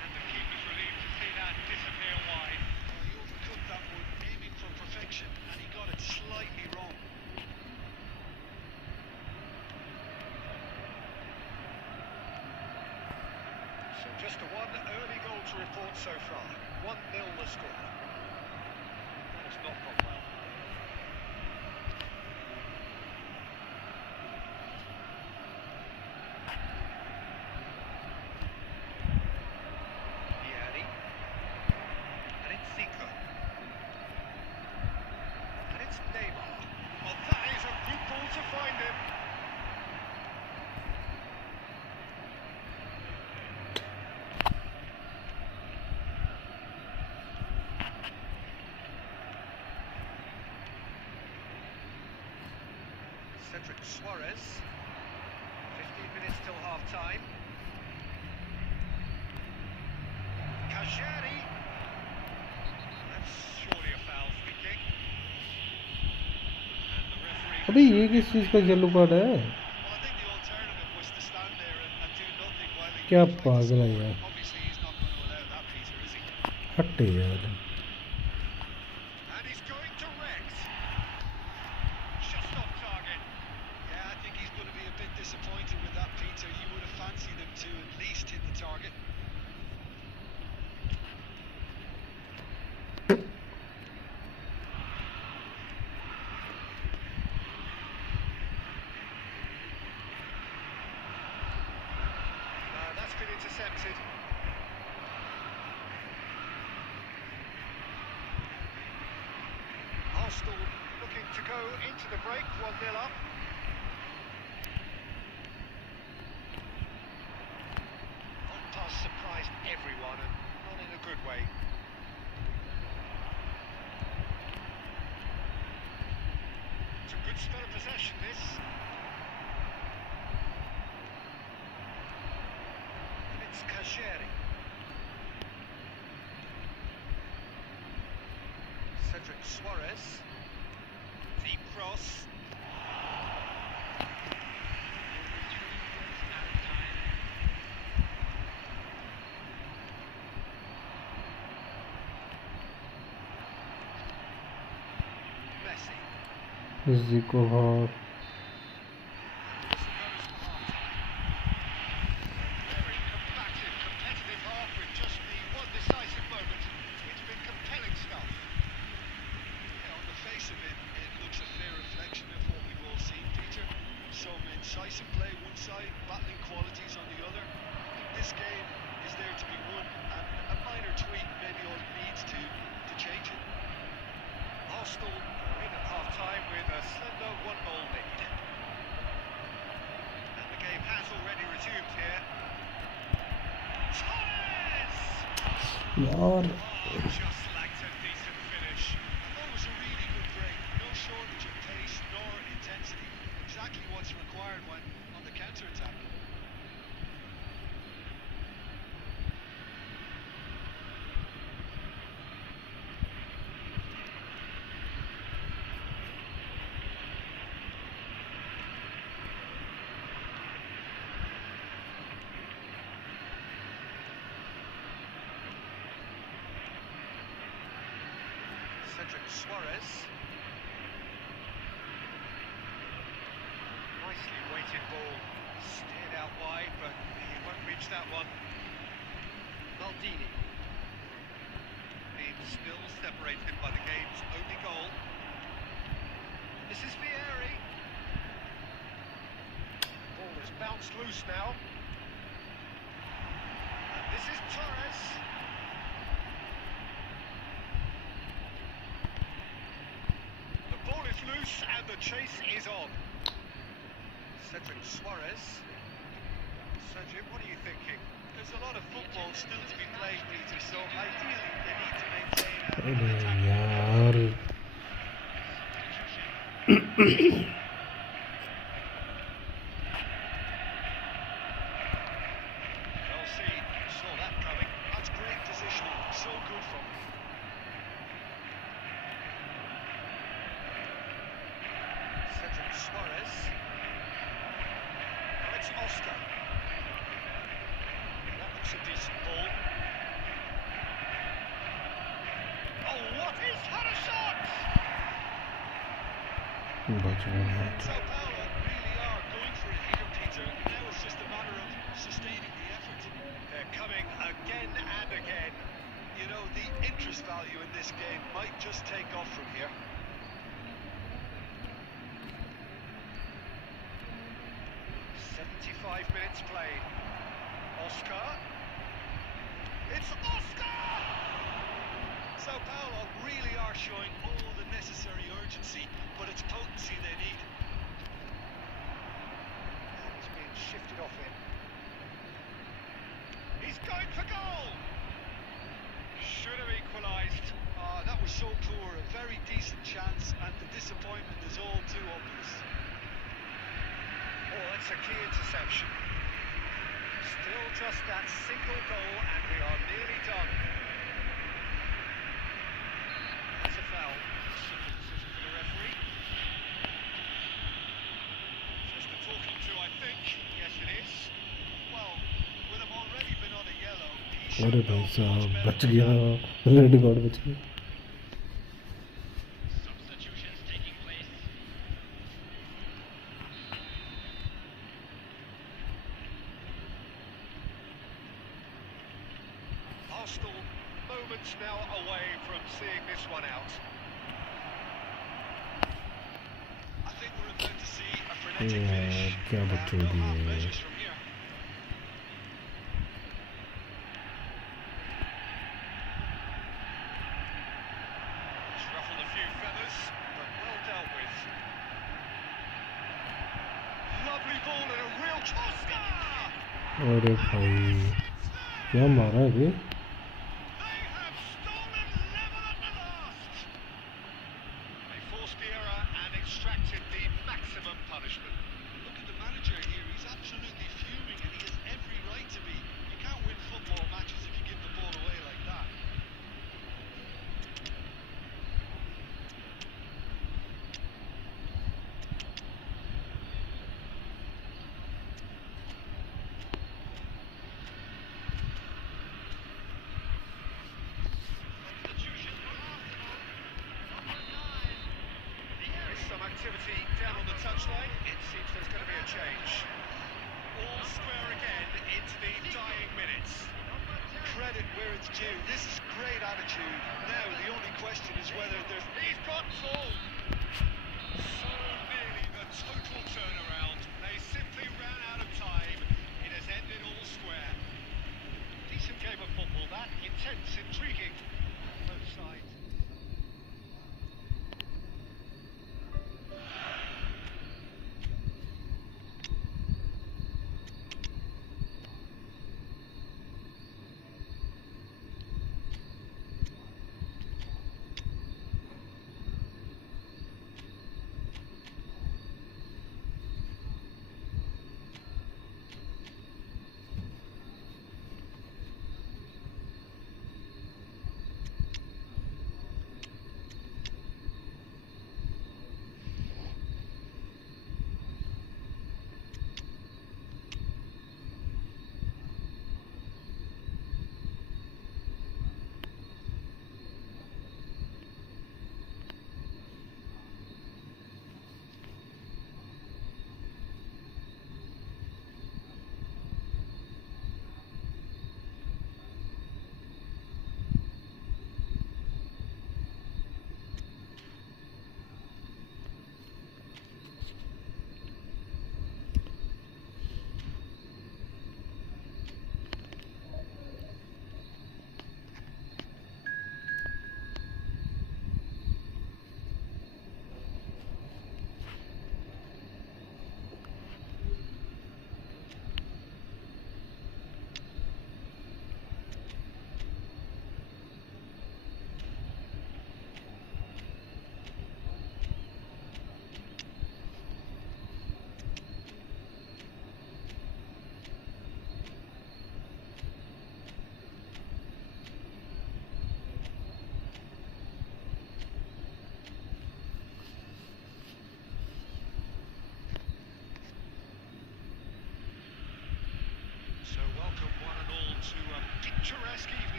And the keeper's relieved to see that disappear wide. He overcooked that one, aiming for perfection, and he got it slightly wrong. So just a one early goal to report so far. 1-0 the score. That has not gone well. Vieri. And it's Zico. And it's Neymar. Well, that is a good ball to find him. Suarez. 15 minutes till half time. Kajari. That's surely a foul free kick. And the referee. अबे ये किस चीज़ का yellow card है? Well, I think the alternative was to stand there and do nothing while he क्या tried to पागल है score. यार, Obviously, he's not going to allow that, Peter, is he? हटे यार। And he's going direct. Just off target. Yeah, I think he's going to be a bit disappointed with that, Peter. You would have fancied him to at least hit the target. That's been intercepted. Arsenal looking to go into the break, 1-0 up. That pass surprised everyone and not in a good way. It's a good spell of possession, this. And it's Kajari. Cedric Suarez. Deep cross. Messi. Zico हाँ Very combative, competitive half with just the one decisive moment. It's been compelling stuff. Yeah, on the face of it, it looks a fair reflection of what we've all seen, Peter. Some incisive play one side, battling qualities on the other. I think this game is there to be won, and a minor tweak may be all it needs to change it. Arsenal are in at half-time with a slender one-goal lead. And the game has already resumed here. Torres! यार, Oh, just lacked a decent finish. I thought it was a really good break. No shortage of pace nor intensity. Exactly what's required when on the counter-attack. Cedric Suarez. Nicely weighted ball. Steered out wide, but he won't reach that one. Maldini. Being still separated by the game's only goal. This is Vieri. Ball has bounced loose now. And this This is Torres. The ball is loose and the chase is on. Cedric Suarez. Cedric, what are you thinking? There's a lot of football still to be played, Peter, so ideally they need to maintain अरे यार Chelsea saw that coming. That's great positioning, so good from him. Cedric Suarez. Now it's Oscar. That looks a decent ball. Oh, what is had a shot! बच गया Sao Paulo really are going for it here, Peter. Now it's just a matter of sustaining the effort. They're coming again and again. You know, the interest value in this game might just take off from here. '75 minutes played. Oscar. It's Oscar! Sao Paulo really are showing all the necessary urgency, but it's potency they need. It's being shifted off him. He's going for goal! Should have equalised. That was so poor, a very decent chance, and the disappointment is all too obvious. Oh, that's a key interception. Still just that single goal and we are nearly done. That's a foul. Simple decision for the referee. Just a talking to, I think. Yes, it is. Well, with him already been on a yellow, he अरे should भाई know much साहब better बच than गया that. Red card बच गया Substitutions taking place. Arsenal moments now away from seeing this one out. I think we're about to see a frenetic यार finish. क्या And बकचोदी no half है measures from here. It's ruffled a few feathers, but well dealt with. Lovely ball and a real Oscar! अरे भाई क्या मारा है बे They have stolen level at the last! They forced the error and extracted the maximum punishment. Look at the manager here. He's absolutely fuming, and he has every right to be. You can't win football matches if you give the ball away like that. Substitution for Arsenal. Number 9. There's some activity down on the touchline. It seems there's going to be a change. All square again into the dying minutes. Number 10. Credit where it's due. This is great attitude. Now the only question is whether there's... He's got soul. So nearly the total turnaround. They simply ran out of time. It has ended all square. Decent game of football, that. Intense, intriguing. Both sides.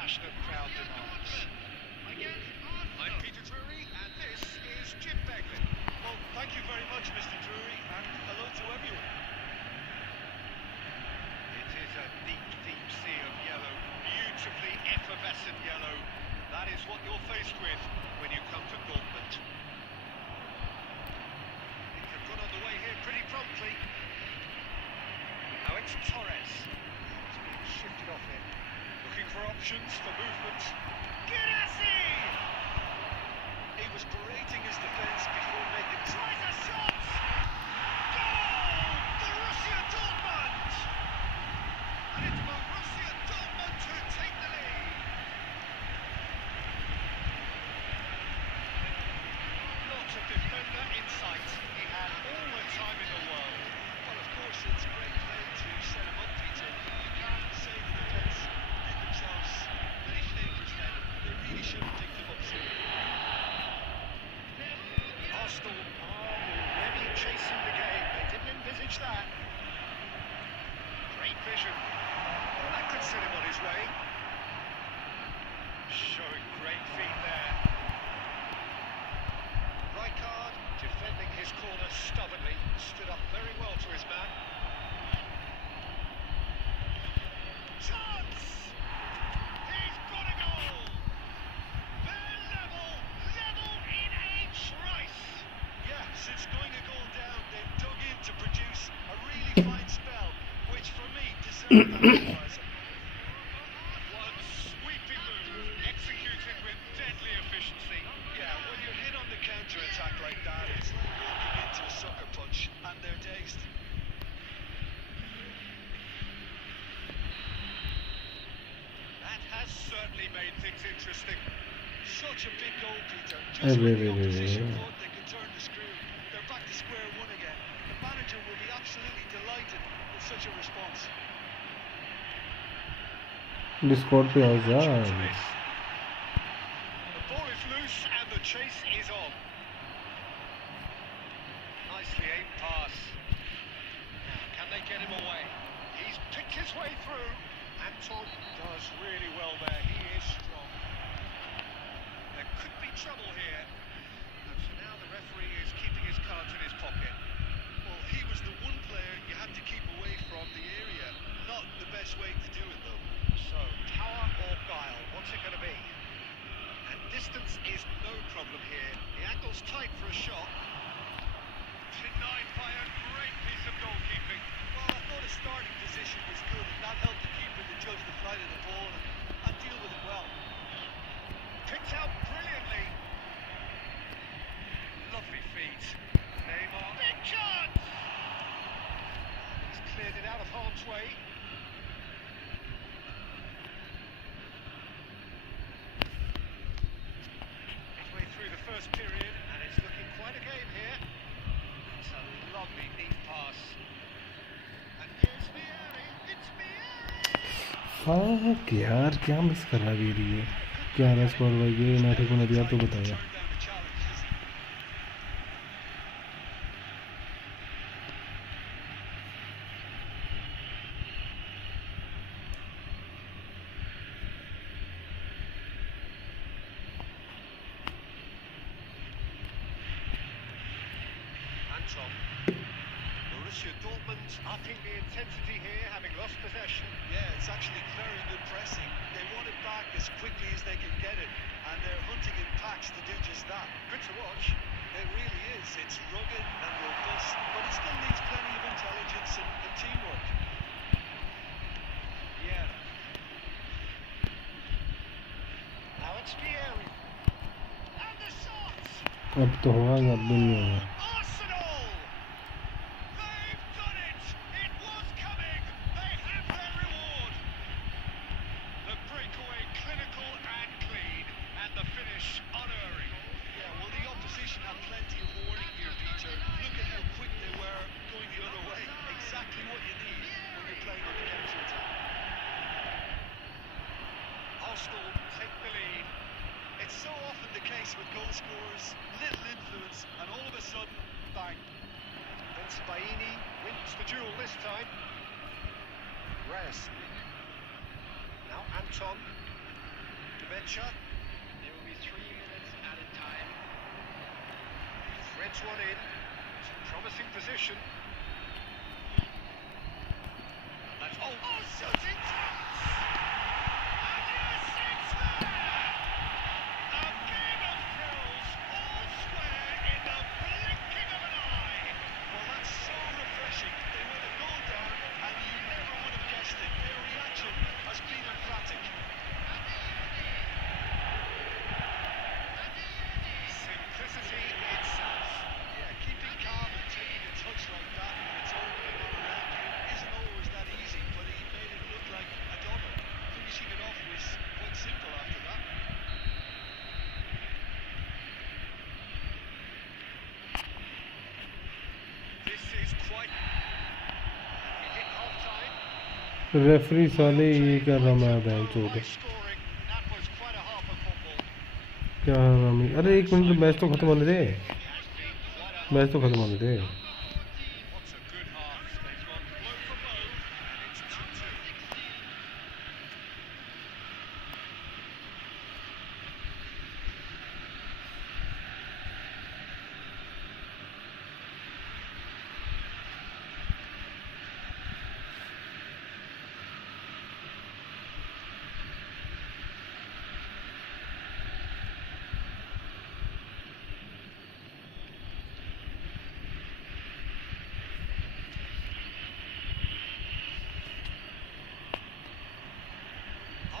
passionate crowd demands. Against I'm Arsenal. Peter Drury, and this is Jim Beglin. Well, thank you very much, Mr. Drury, and hello to everyone. It is a deep, deep sea of yellow, beautifully effervescent yellow. That is what you're faced with when you come to Dortmund. It can run on the way here pretty promptly. Now it's Torres. He's being shifted off him. Looking for options for movement. Girassi! He was berating his defence before making... Tries a shot! Goal! Borussia Dortmund! And it's Borussia Dortmund who take the lead. Not a defender in sight. He had all the time in the world. Well, of course, it's great play to set him up, Peter. You can't say the defence did themselves many favours then. They really should have picked them up soon. Arsenal are already chasing the game. They didn't envisage that. Great vision. Well, that could set him on his way. Showing great feet there. Rijkaard defending his corner stubbornly. Stood up very well to his man. Chance! He's got a goal! They're level in a trice! Yeah, since going a goal down, they've dug in to produce a really fine spell, which for me deserved that equaliser. One sweeping move, executed with deadly efficiency. Yeah, when you're hit on the counter-attack like that, it's like walking into a sucker punch, and they're dazed. That has certainly made things interesting. Such a big goal, Peter. Hey, Just when wait, the wait, wait, opposition wait. thought they could turn the screw, they're back to square one again. The manager will be absolutely delighted with such a response. Discord पे आ जा To this. The ball is loose and the chase is on. Nicely aimed pass. Now, can they get him away? He's picked his way through. Anton does really well there. He is strong. There could be trouble here. And for now, the referee is keeping his cards in his pocket. Well, he was the one player you had to keep away from the area. Not the best way to do it, though. So, power or guile, what's it going to be? And distance is no problem here. The angle's tight for a shot. Denied by a great piece of goalkeeping. Well, I thought his starting position was good, and that helped the keeper to judge the flight of the ball and deal with it well. Picked out brilliantly. Lovely feet. Neymar. Big chance! He's cleared it out of harm's way. Midway through the first period, and it's looking quite a game here. It's a lovely neat pass. And here's Vieri. It's Vieri! Fuck यार क्या miss कर रहा है ये क्या रहा score भाई ये मैच को दिया तो बताया Turned down the challenge, does he? Anton. Borussia Dortmund upping the intensity here, having lost possession. Yeah, it's actually very good pressing. They want it back as quickly as they can get it, and they're hunting in packs to do just that. Good to watch. It really is. It's rugged and robust, but it still needs plenty of intelligence and teamwork. Yeah. Now it's Vieri. And the shot! अब तो होगा या अब नहीं होगा Arsenal! They've done it! It was coming! They have their reward! The breakaway clinical and clean, and the finish unerring. Yeah, well, the opposition had plenty of warning here, Peter. Look at how quick they were going the other way. Exactly what you need when you're playing on the counter-attack. Arsenal take the lead. It's so often the case with goal scorers, little influence, and all of a sudden, bang. Spaini wins the duel this time. Reyes. Now Anton. Becha. There will be 3 minutes added time. Threads one in. It's a promising position. And that's shooting chance! And yes, it's there! A game of thrills, all square in the blinking of an eye. Well, that's so refreshing. They went a goal down, and you never would have guessed it. Their reaction has been emphatic. Simplicity itself. Yeah, keeping calm and taking a touch like that when it's all going on around you isn't always that easy, but he made it look like a double. Finishing it off was quite simple after that. This is quite... We hit half-time. Referee साले ये कर रहा मैं bench हो High scoring. That was quite a half of football. क्या रामी अरे 1 minute match तो खत्म होने दे Has been quite a match तो खत्म होने दे What's a good half? They've gone blow for blow, and it's 2-2.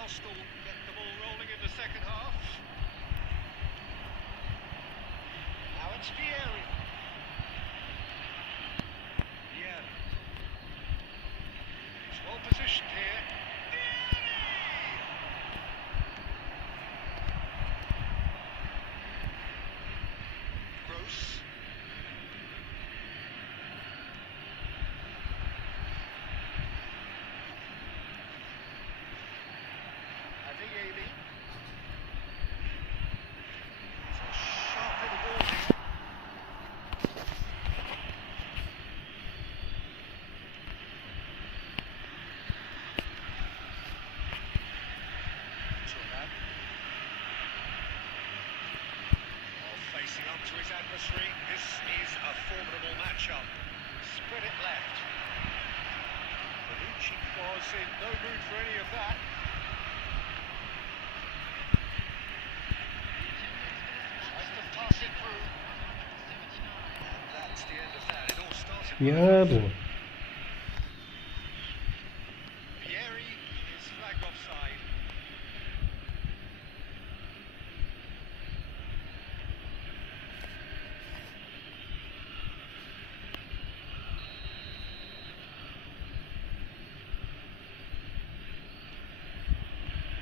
Arsenal get the ball rolling in the second half. Now it's Vieri. Vieri. He's well positioned here. Vieri! Gross. Adeyemi. It's a sharp little ball here. Turan. Facing up to his adversary. This is a formidable matchup. Spread it left. Bonucci was in no mood for any of that. Tries to pass it through. And that's the end of that. It all started with यार Vieri is flagged offside.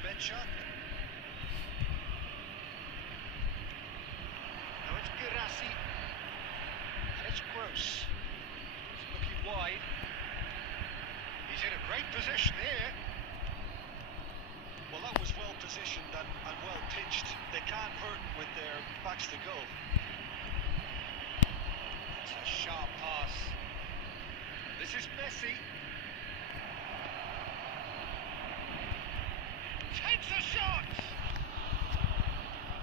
Becha. Now it's Girassi. And it's Gross. He's looking wide. He's in a great position here. Well, that was well positioned and well pitched. They can't hurt with their backs to goal. It's a sharp pass. This is Messi. Takes a shot!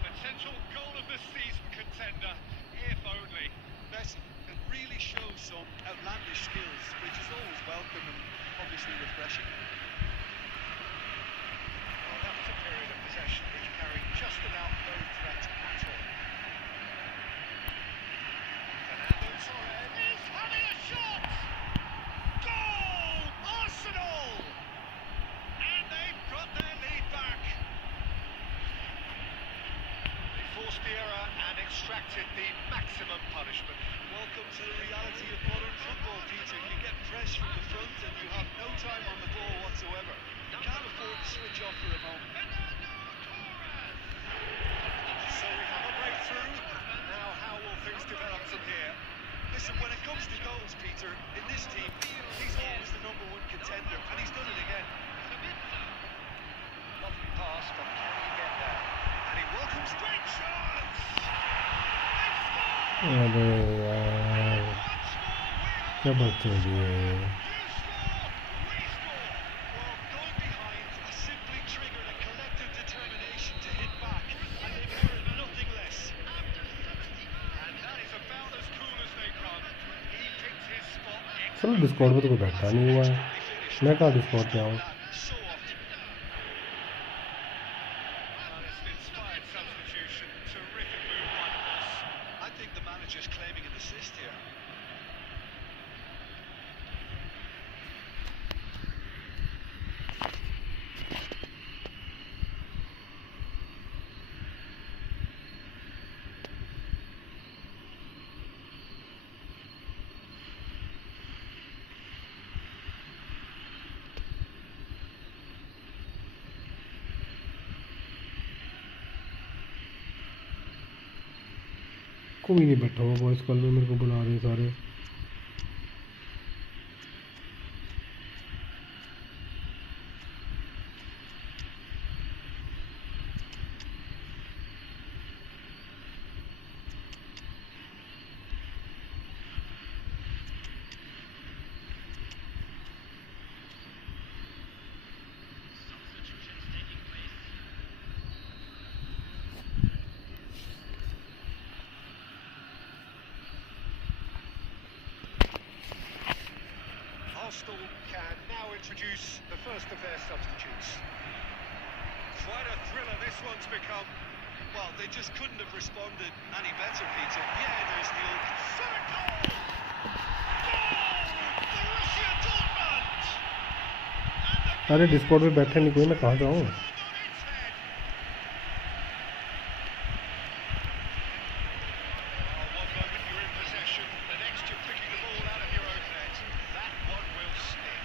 Potential goal of the season contender, if only. Messi can really show some outlandish skills, which is always welcome and obviously refreshing. Well, that was a period of possession which carried just about no threat at all. Fernando Torres is having a shot! Goal! Arsenal! And they've got their lead back. They forced the error and extracted the maximum punishment. Welcome to the reality of modern football, Peter. You get pressed from the front and you have no time on the ball whatsoever. You can't afford to switch off for a moment. So we have a breakthrough. Now how will things develop from here? Listen, when it comes to goals, Peter, in this team, he's always the #1 contender, and he's done it again. Lovely pass, but can he get there? And he welcomes great chance! अरे यार क्या बात हो रही है You score, we score! Well, going behind has simply triggered a collective determination चलो Discord पे तो कोई बैठा नहीं हुआ है, मैं कहाँ डिस्कॉर्ड पे आऊँ। So often. Well, it's an inspired substitution. Terrific move by the boss. I think the manager's claiming an assist here. कोई नहीं बैठा हुआ बॉयज़ कॉल में, मेरे को बुला रहे हैं सारे। Arsenal can now introduce the first of their substitutes. Quite a thriller this one's become. Well, they just couldn't have responded any better, Peter. Yeah, there's the old... Third goal! Goal! Borussia Dortmund! And the अरे Discord पे बैठा नहीं कोई, मैं कहाँ जाऊँ। on its head. Oh, one moment you're in possession, the next you're picking the ball out of your own net. That one will stick.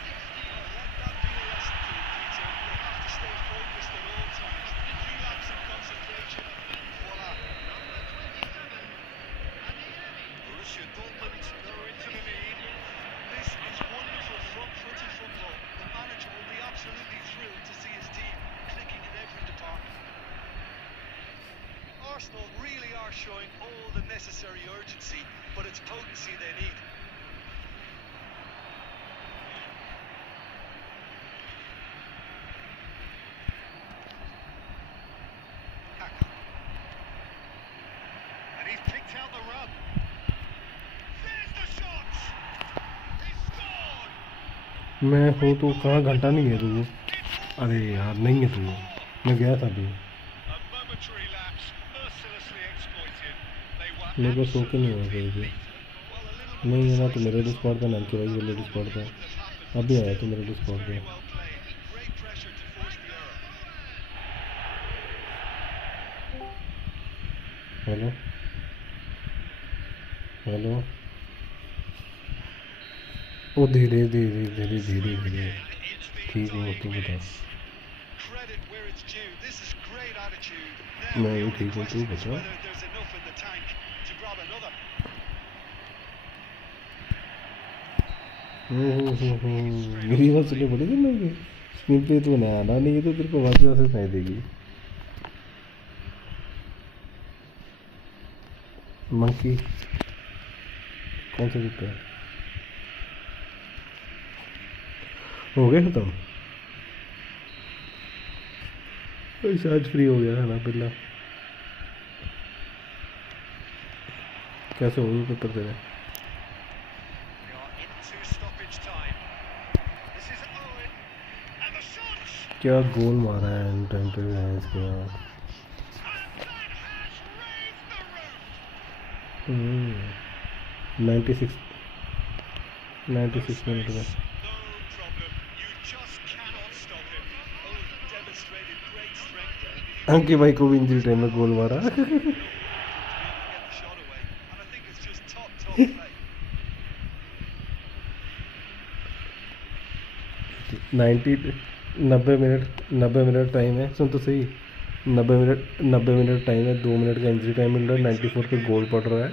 Let that be a lesson to you, Peter. You have to stay focused at all times. Relax and concentration. Voila. Borussia Dortmund go into the lead. This is wonderful front-footed football. The manager will be absolutely thrilled to see his team clicking in every department. Arsenal really are showing all the necessary urgency, but it's potency they need. Kaka. And he's picked out the run. There's the shot! He scored! मैं हूँ तो कहाँ, घंटा नहीं है तू। अरे यार नहीं है तू, मैं गया था अभी। A momentary lapse, mercilessly exploited. They were मेरे को सो के नहीं हुआ कहीं भी। नहीं है ना तो मेरे डिस्कॉर्ड पे, नाम के भाई वाले डिस्कॉर्ड पे अभी आया तो मेरे डिस्कॉर्ड पे। Well played. Great pressure to force the error. Hello hello, ओ धीरे धीरे धीरे धीरे धीरे, ठीक है तू बता। Credit where it's due. This is great attitude. मैं Now the भी only ठीक हूँ, तू question is बता। whether there's enough in the tank to grab another. मेरी बात सुनने बोली थी ना कि स्क्रीन पे तो नहीं आना नहीं है तो तेरे को आवाज़ से सुनाई देगी। मंकी कौन सा जीता है? हो गया खत्म? शायद फ्री हो गया है ना पहला। कैसे हो गया पेपर तेरे? We are into stoppage time. This is Owen. And the shot! क्या गोल मारा है इन टाइम पे मैच के। And that has raised the roof! 96 minute में। No problem. You just cannot stop him. Owen demonstrated great strength there. अंकी भाई को भी इंजरी टाइम में गोल मारा। To be able to get the shot away. And I think it's just top play. 90 minute time है, सुन तो सही। 90 minute time है, 2 मिनट का इंजरी टाइम मिल रहा है, 94 पे गोल पड़ रहा है।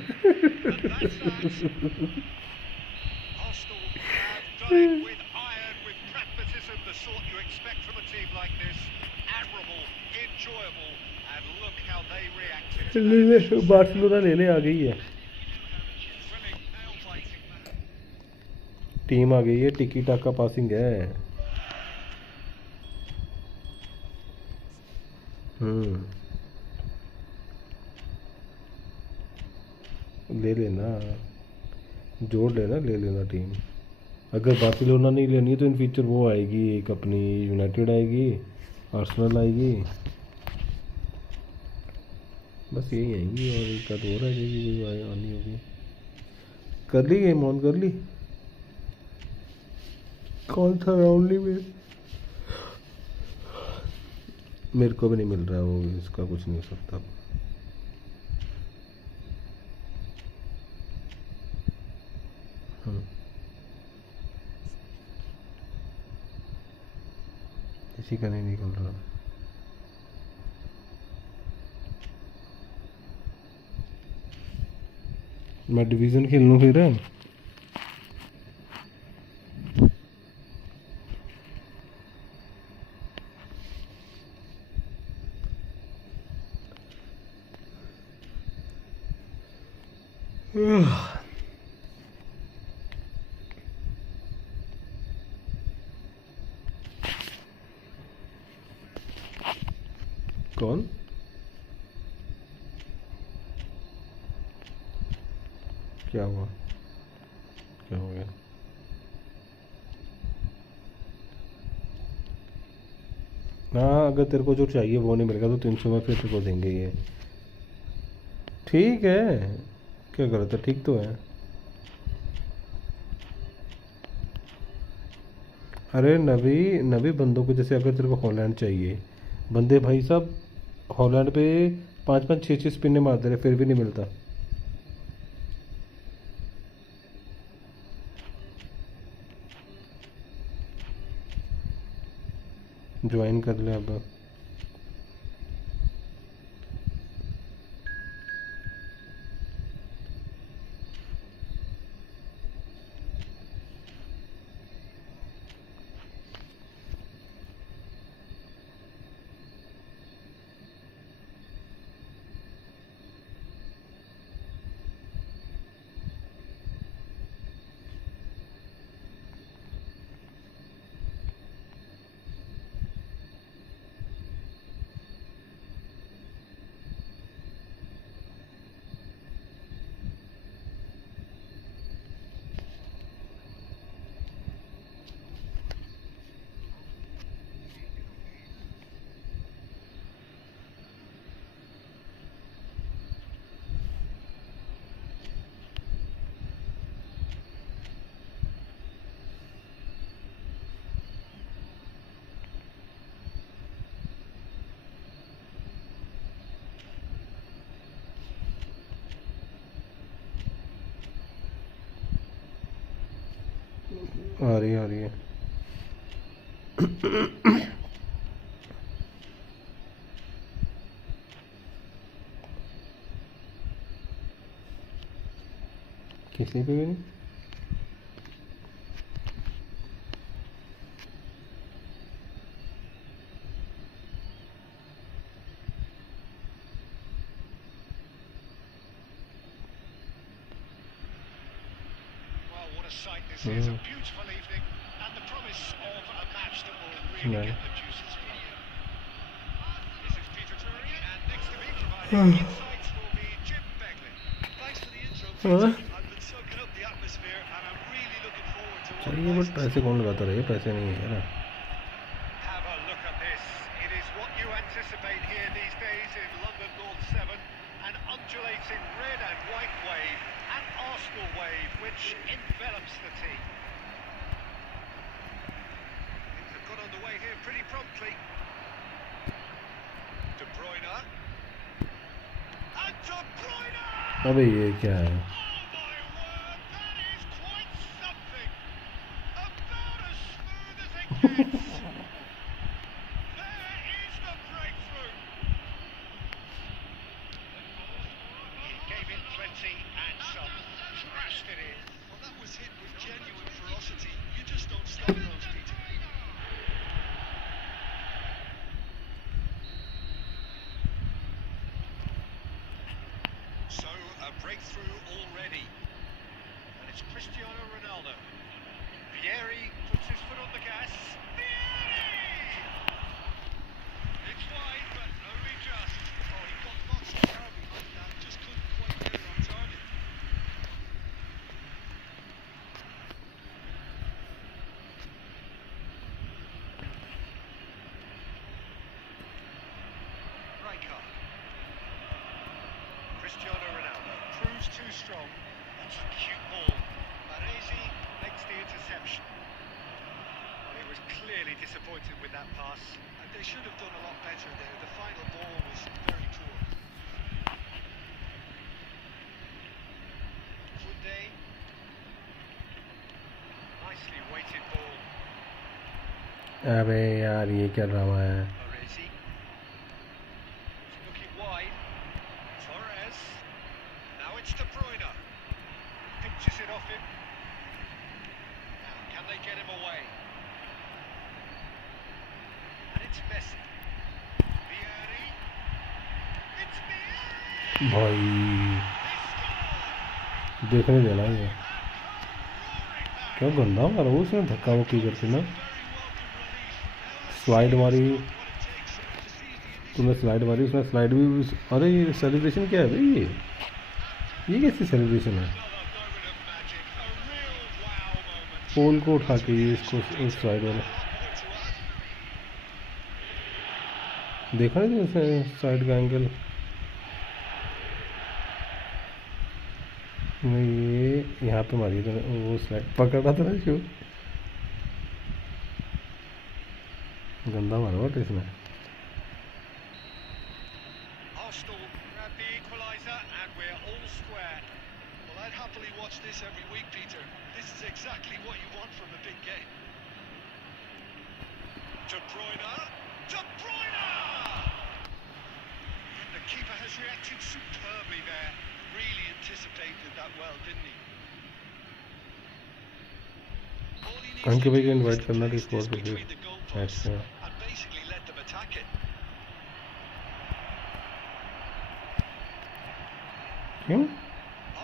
Arsenal have done it with iron, with pragmatism, the sort you expect from a team like this. Admirable, enjoyable, and look how they reacted to that initial Barcelona लेने आ गई है, thrilling nail-biting. टीम आ गई है, टिकी टाका passing है। ले लेना, जोड़ लेना, ले लेना टीम। अगर बार्सिलोना नहीं लेनी है तो इन फ्यूचर वो आएगी एक अपनी, यूनाइटेड आएगी, आर्सेनल आएगी, बस यही आएंगी और एक आध और आ जाएगी कोई आनी होगी। कर ली गेम ऑन कर ली? कौन सा राउंड ली मेरे को भी नहीं मिल रहा, वो इसका कुछ नहीं हो सकता। किसी का नहीं निकल रहा। मैं डिवीज़न खेल लूँ फिर। कौन? क्या हुआ? क्या हो गया? हाँ, अगर तेरे को जो चाहिए वो नहीं मिलेगा तो 300 में फिर तेरे को देंगे ये। ठीक है, क्या गलत है? ठीक तो है। अरे नवी नवी बंदों को, जैसे अगर तेरे को हॉलैंड चाहिए, बंदे भाई साहब हॉलैंड पे 5-5 6-6 स्पिने मारते रहे फिर भी नहीं मिलता। ज्वाइन कर ले अब। आ रही है। किसी पे भी नहीं। Well, what a sight this is. A beautiful evening and the promise of a match that will really get the juices flowing. This is Peter Drury, and next to me providing insights will be Jim Begley. Thanks for the intro, Peter. I've been soaking up the atmosphere and I'm really looking forward to what चाहिए but पैसे कौन लगाता रहे? पैसे नहीं है ना। Have a look at this. It is what you anticipate here these days in London North 7. An undulating red and white wave, an Arsenal wave which envelops the team. Things have got underway here pretty promptly. De Bruyne. And De Bruyne! अबे ये क्या है? Oh my word, that is quite something. About as smooth as it gets. There is the breakthrough. He gave in plenty and some. Crashed it in. Well, that was hit with genuine ferocity. You just don't stop those, Peter. So, a breakthrough already. And it's Cristiano Ronaldo. Vieri puts his foot on the gas. Vieri! It's wide, but only just. Oh, he got lots of power behind that. Just couldn't quite get it on target. strong. That's a cute ball. Baresi makes the interception. Well, he was clearly disappointed with that pass. And they should have done a lot better there. The final ball was very poor. Funde. Nicely weighted ball. अबे यार ये क्या drama है. Baresi. Looking wide. Torres. Now it's De Bruyne. Pinches it off him. Now, can they get him away? And it's Messi. Vieri. It's Vieri! भाई He scored! देखने देना ये. And roaring back. क्या गंदा मारा वो उसने धक्का वो की करके ना. Very welcome relief. Now slide मारी. what it takes to see the initial तूने स्लाइड मारी उसने स्लाइड भी अरे ये सेलिब्रेशन क्या है भाई ये कैसी सेलिब्रेशन है. Another moment of magic. A real wow moment. पोल को उठा के ये इसको उस साइड वाले देखा नहीं तुमने साइड का एंगल. नहीं ये यहाँ पे मारी तूने वो स्लाइड पकड़ा था ना जो गंदा मारा बट इसमें. Arsenal grab the equaliser and we're all square. Well, I'd happily watch this every week, Peter. This is exactly what you want from a big game. De Bruyne. De Bruyne! The keeper has reacted superbly there. Really anticipated that well, didn't he? All he needs Ankit to भाई को do is invite to करना place score this पे फिर between the goalposts अच्छा. and basically let them attack it. क्यों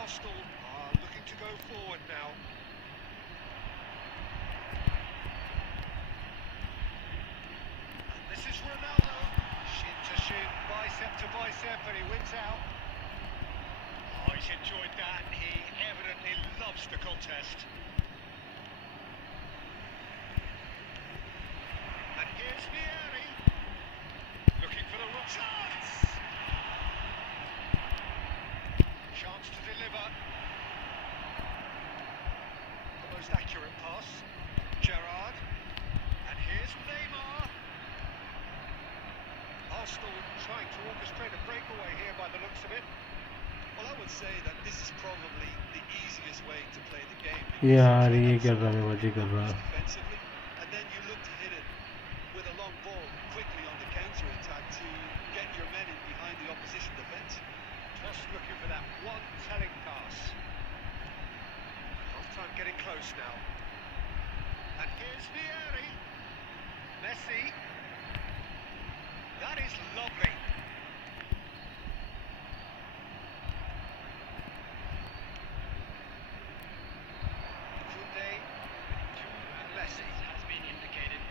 Arsenal are looking to go forward now. And this is Ronaldo. Shin to shin, bicep to bicep, and he wins out. Oh, he's enjoyed that, and he evidently loves the contest. And here's Vieri. Looking for the chance! Chance to deliver. The most accurate pass. Gerrard. And here's Neymar. Arsenal trying to orchestrate a breakaway here by the looks of it. Well, I would say that this is probably the easiest way to play the game. यार ये क्या ड्रामेबाजी कर रहा है. Defensively, and then you look to hit it with a long ball quickly on the counter attack to get your men in behind the opposition defence. Just looking for that one telling pass. Half time getting close now. And here's Vieri. Messi. That is lovely. Funde to Messi. Has been indicated.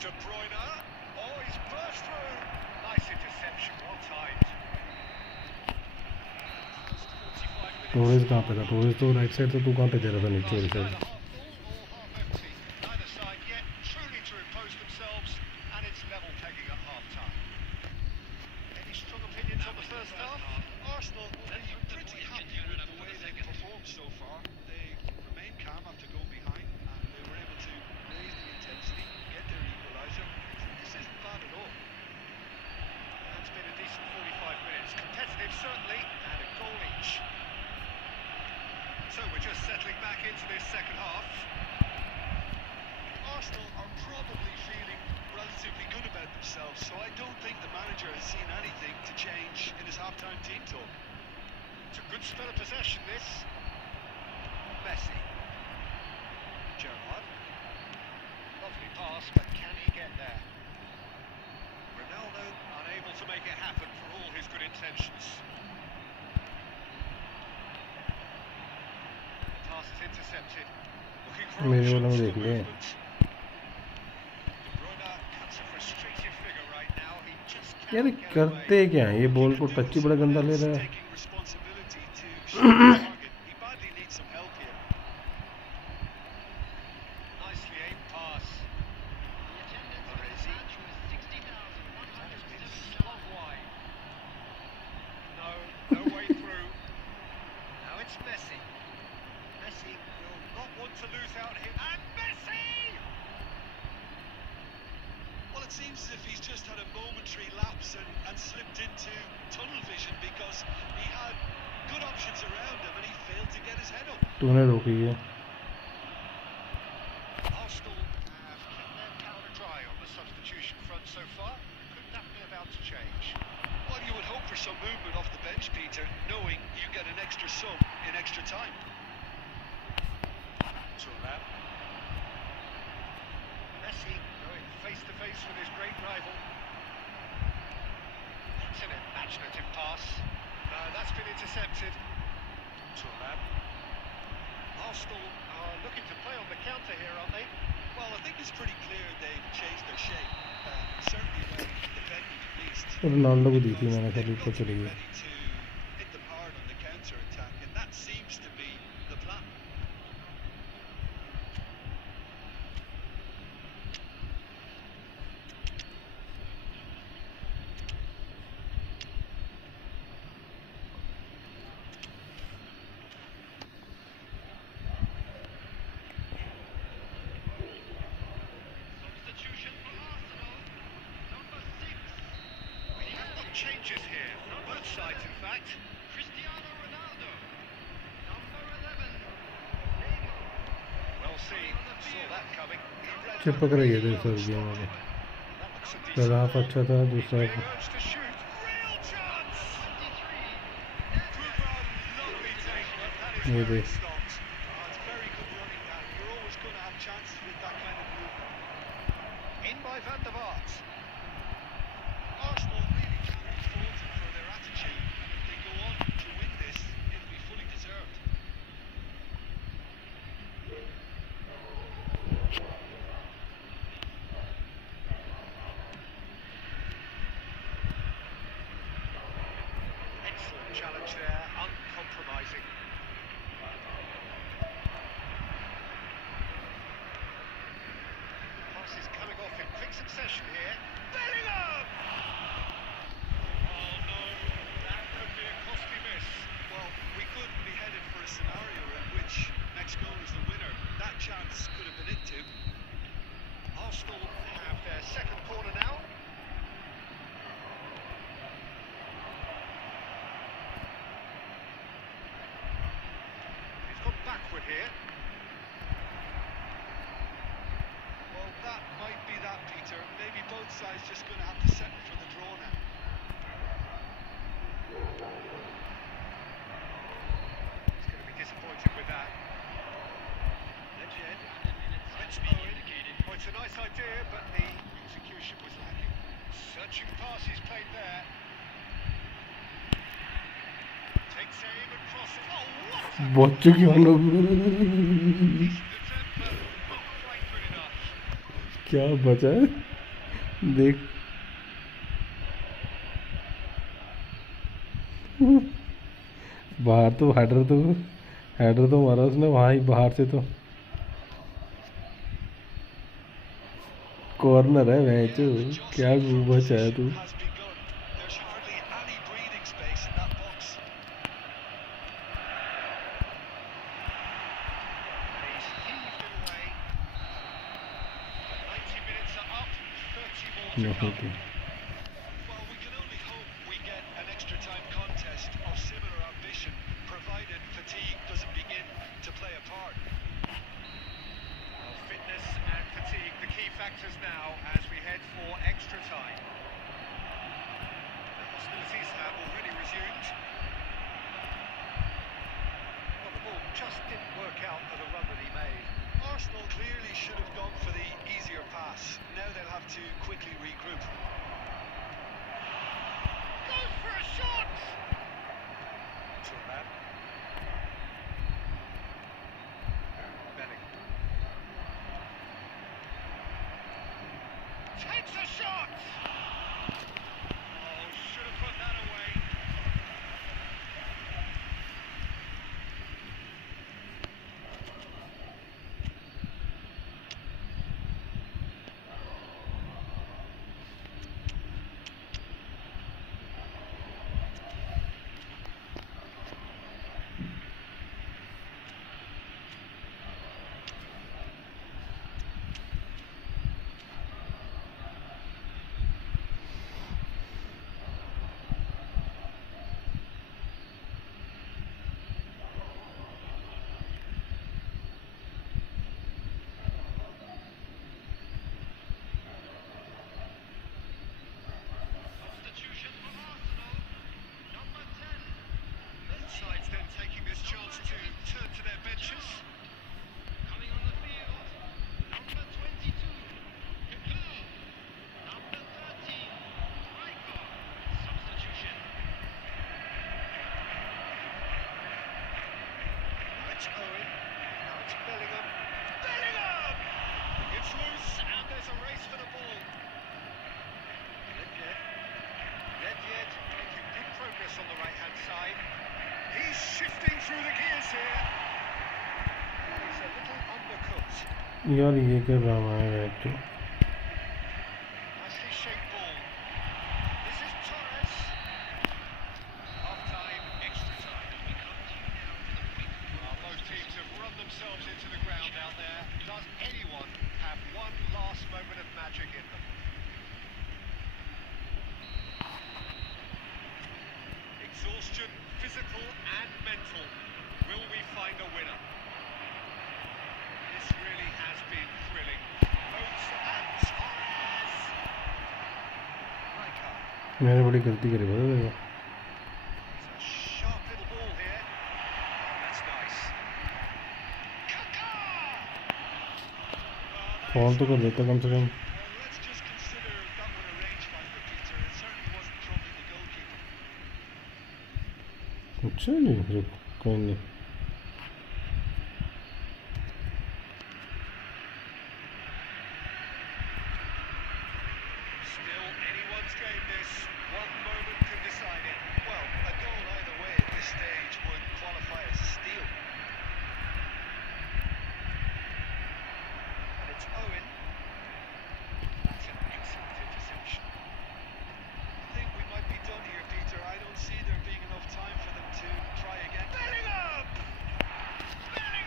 De Bruyne. Oh, he's burst through. Nice interception, well timed. First 45 minutes. Torres कहाँ पे था. Torres तो right side था. तू कहाँ पे दे रहा था नीचे वाली side. Either half full or half empty. Neither side yet truly to impose themselves, and it's level pegging at half time. Any strong opinions on the first half? Arsenal will be pretty happy with the way they've performed so far. They remained calm after going behind, and they were able to raise the intensity, get their equaliser. This isn't bad at all. That's been a decent 45 minutes. Competitive, certainly, and a goal each. So we're just settling back into this second half. Arsenal are probably feeling relatively good about themselves, so I don't think the manager has seen anything to change in his half-time team talk. It's a good spell of possession, this. Messi. Gerrard. Lovely pass, but can he get there? Ronaldo unable to make it happen for all his good intentions. The pass is intercepted. Looking for मेरे वाला options में for देख ले. movement. De Bruyne cuts a frustrated figure right now. He just यार can't get करते away. क्या हैं ये. बॉल को टच ही बड़ा गंदा ले रहा है. Taking responsibility to shoot the target. He badly needs some help here. Nicely aimed pass. Baresi. That has been slung wide. No way through. it's Messi. Messi will not want to lose out here. And Messi! Well, it seems as if he's just had a momentary lapse and slipped into tunnel vision because he had good options around him and he failed to get his head up. तूने रोकी है. Arsenal have kept their powder dry on the substitution front so far. Could that be about to change? Well, you would hope for some movement off the bench, Peter, knowing you get an extra sub in extra time. Thuram. Messi going face to face with his great rival. It's an imaginative pass. No, that's been intercepted. Thuram. Arsenal are looking to play on the counter here, aren't they? Well, I think it's pretty clear they've changed their shape. Certainly well defended at least. Ronaldo को दी थी मैंने They've खाली got ऊपर to चली be गई. ready to hit them hard on the counter attack, and that seems to be the plan. Substitution for Arsenal. Number 6. We have got changes here, both sides in fact. Cristiano Ronaldo. Number 11. Neymar. Well seen, saw that coming. He read चिपक रही है इधर Serbia में. that looks a decent पहला half goal. अच्छा था, दूसरा They half urge to shoot. Real chance! 23. Thuram, lovely take, but that is ये where देख. it stopped. It's very good running, Dan. You're always going to have chances with that kind of movement. In by Van der Vaart. Arsenal really can't be faulted for their attitude. If they go on to win this, it'll be fully deserved. Excellent challenge there, uncompromising. Passes coming off in quick succession here. Bellingham! Oh no, that could be a costly miss. Well, we could be headed for a scenario in which next goal is the winner. That chance could have been it too. Arsenal have their second corner now. He's gone backward here. Well, that might be that, Peter. Maybe both sides just going to have to settle for the draw now. He's going to be disappointed with that. Legend. French Owen. Oh, it's a nice idea, but the execution was lacking. Searching pass he's played there. Takes aim and crosses. Oh, what a बच्चों की हम लोग decent attempt, but not quite good enough. क्या बचा है देख. बाहर तो हेडर तो मारा उसने वहाँ ही बाहर से तो. कॉर्नर है मैच. क्या बचा है तू. Has begun. There's hardly any breathing space in that box. He's heaved it away. 90 minutes are up, 30 more to No, come. okay. Well, we can only hope we get an extra time contest of similar ambition, provided fatigue doesn't begin to play a part. Well, fitness and fatigue, the key factors now as we head for extra time. The hostilities have already resumed. Well, the ball just didn't work out for the run that he made. Arsenal clearly should have gone for the easier pass. Now they'll have to quickly regroup. Goes for a shot. Thuram. Bellingham. Takes a shot. Oh, should have put that away. It's Owen. Now it's Bellingham. Bellingham! It's loose and there's a race for the ball. Ledjed making good progress on the right-hand side. He's shifting through the gears here. He's a little undercooked. यार ये क्या drama है यार तो Nicely shaped ball. This is Torres. Half-time, extra time. Well, both teams have run themselves into the ground out there. Does anyone have one last moment of magic in them? Exhaustion, physical and mental. Will we find a winner? This really has been thrilling. Boats and Torres! Rijkaard. मैंने बड़ी गलती करी पता तेरे को It's a sharp little ball here. That's nice. Kaká! Phone तो कर देता कम से कम Well, let's just consider that one a range finder, Peter. It certainly wasn't troubling the goalkeeper. अच्छा जी रुक कोई नहीं Still anyone's game this. One moment can decide it. Well, a goal either way at this stage would qualify as a steal. And it's Owen. That's an excellent interception. I think we might be done here, Peter. I don't see there being enough time for them to try again. Bellingham!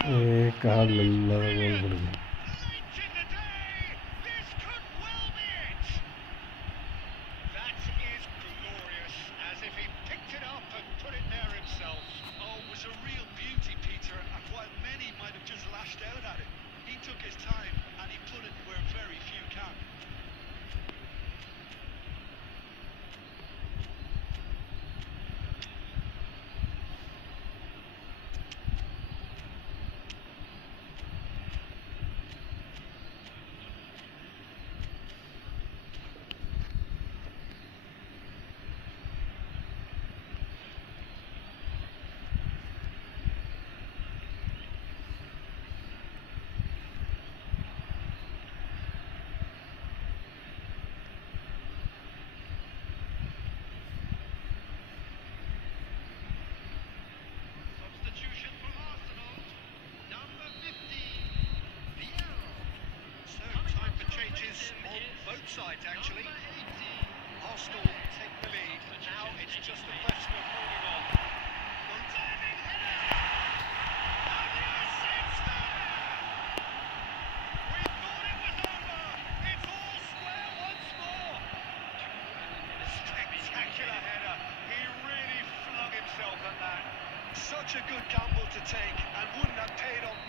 ये कहाँ लल्ला गोल पड़ गया Late in the day! This could well be it! That is glorious, as if he picked it up and put it there himself. Oh, it was a real beauty, Peter. And while many might have just lashed out at it, he took his time and he put it where very few can. Substitution for Arsenal. Number 15. Vieira. So, time for changes on both sides, actually. Number 18. Arsenal take the lead. Now it's just a question of holding on. Diving header. And yes, it's there. We thought it was over. It's all square once more. Spectacular header. He really flung himself at that. Such a good gamble to take and wouldn't have paid off.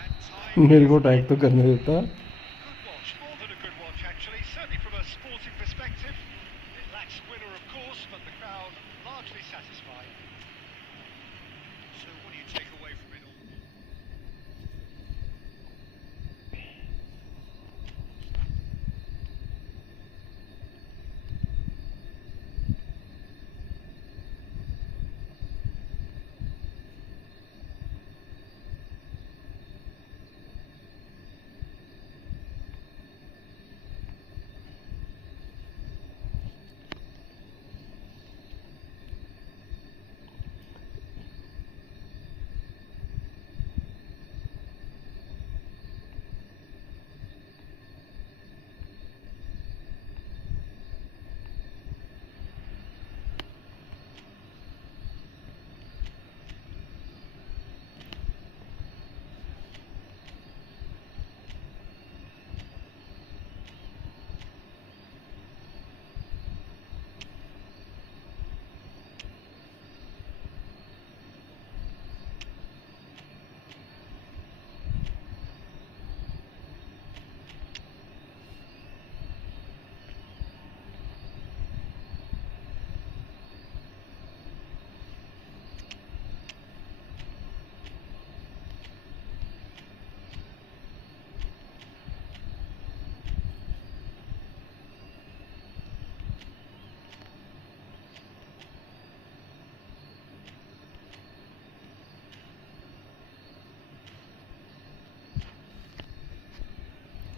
And time मेरे को tag तो करने देता good watch, more than a good watch actually, certainly from a sporting perspective. It lacks winner of course, but the crowd largely satisfied. So what do you take away from it all?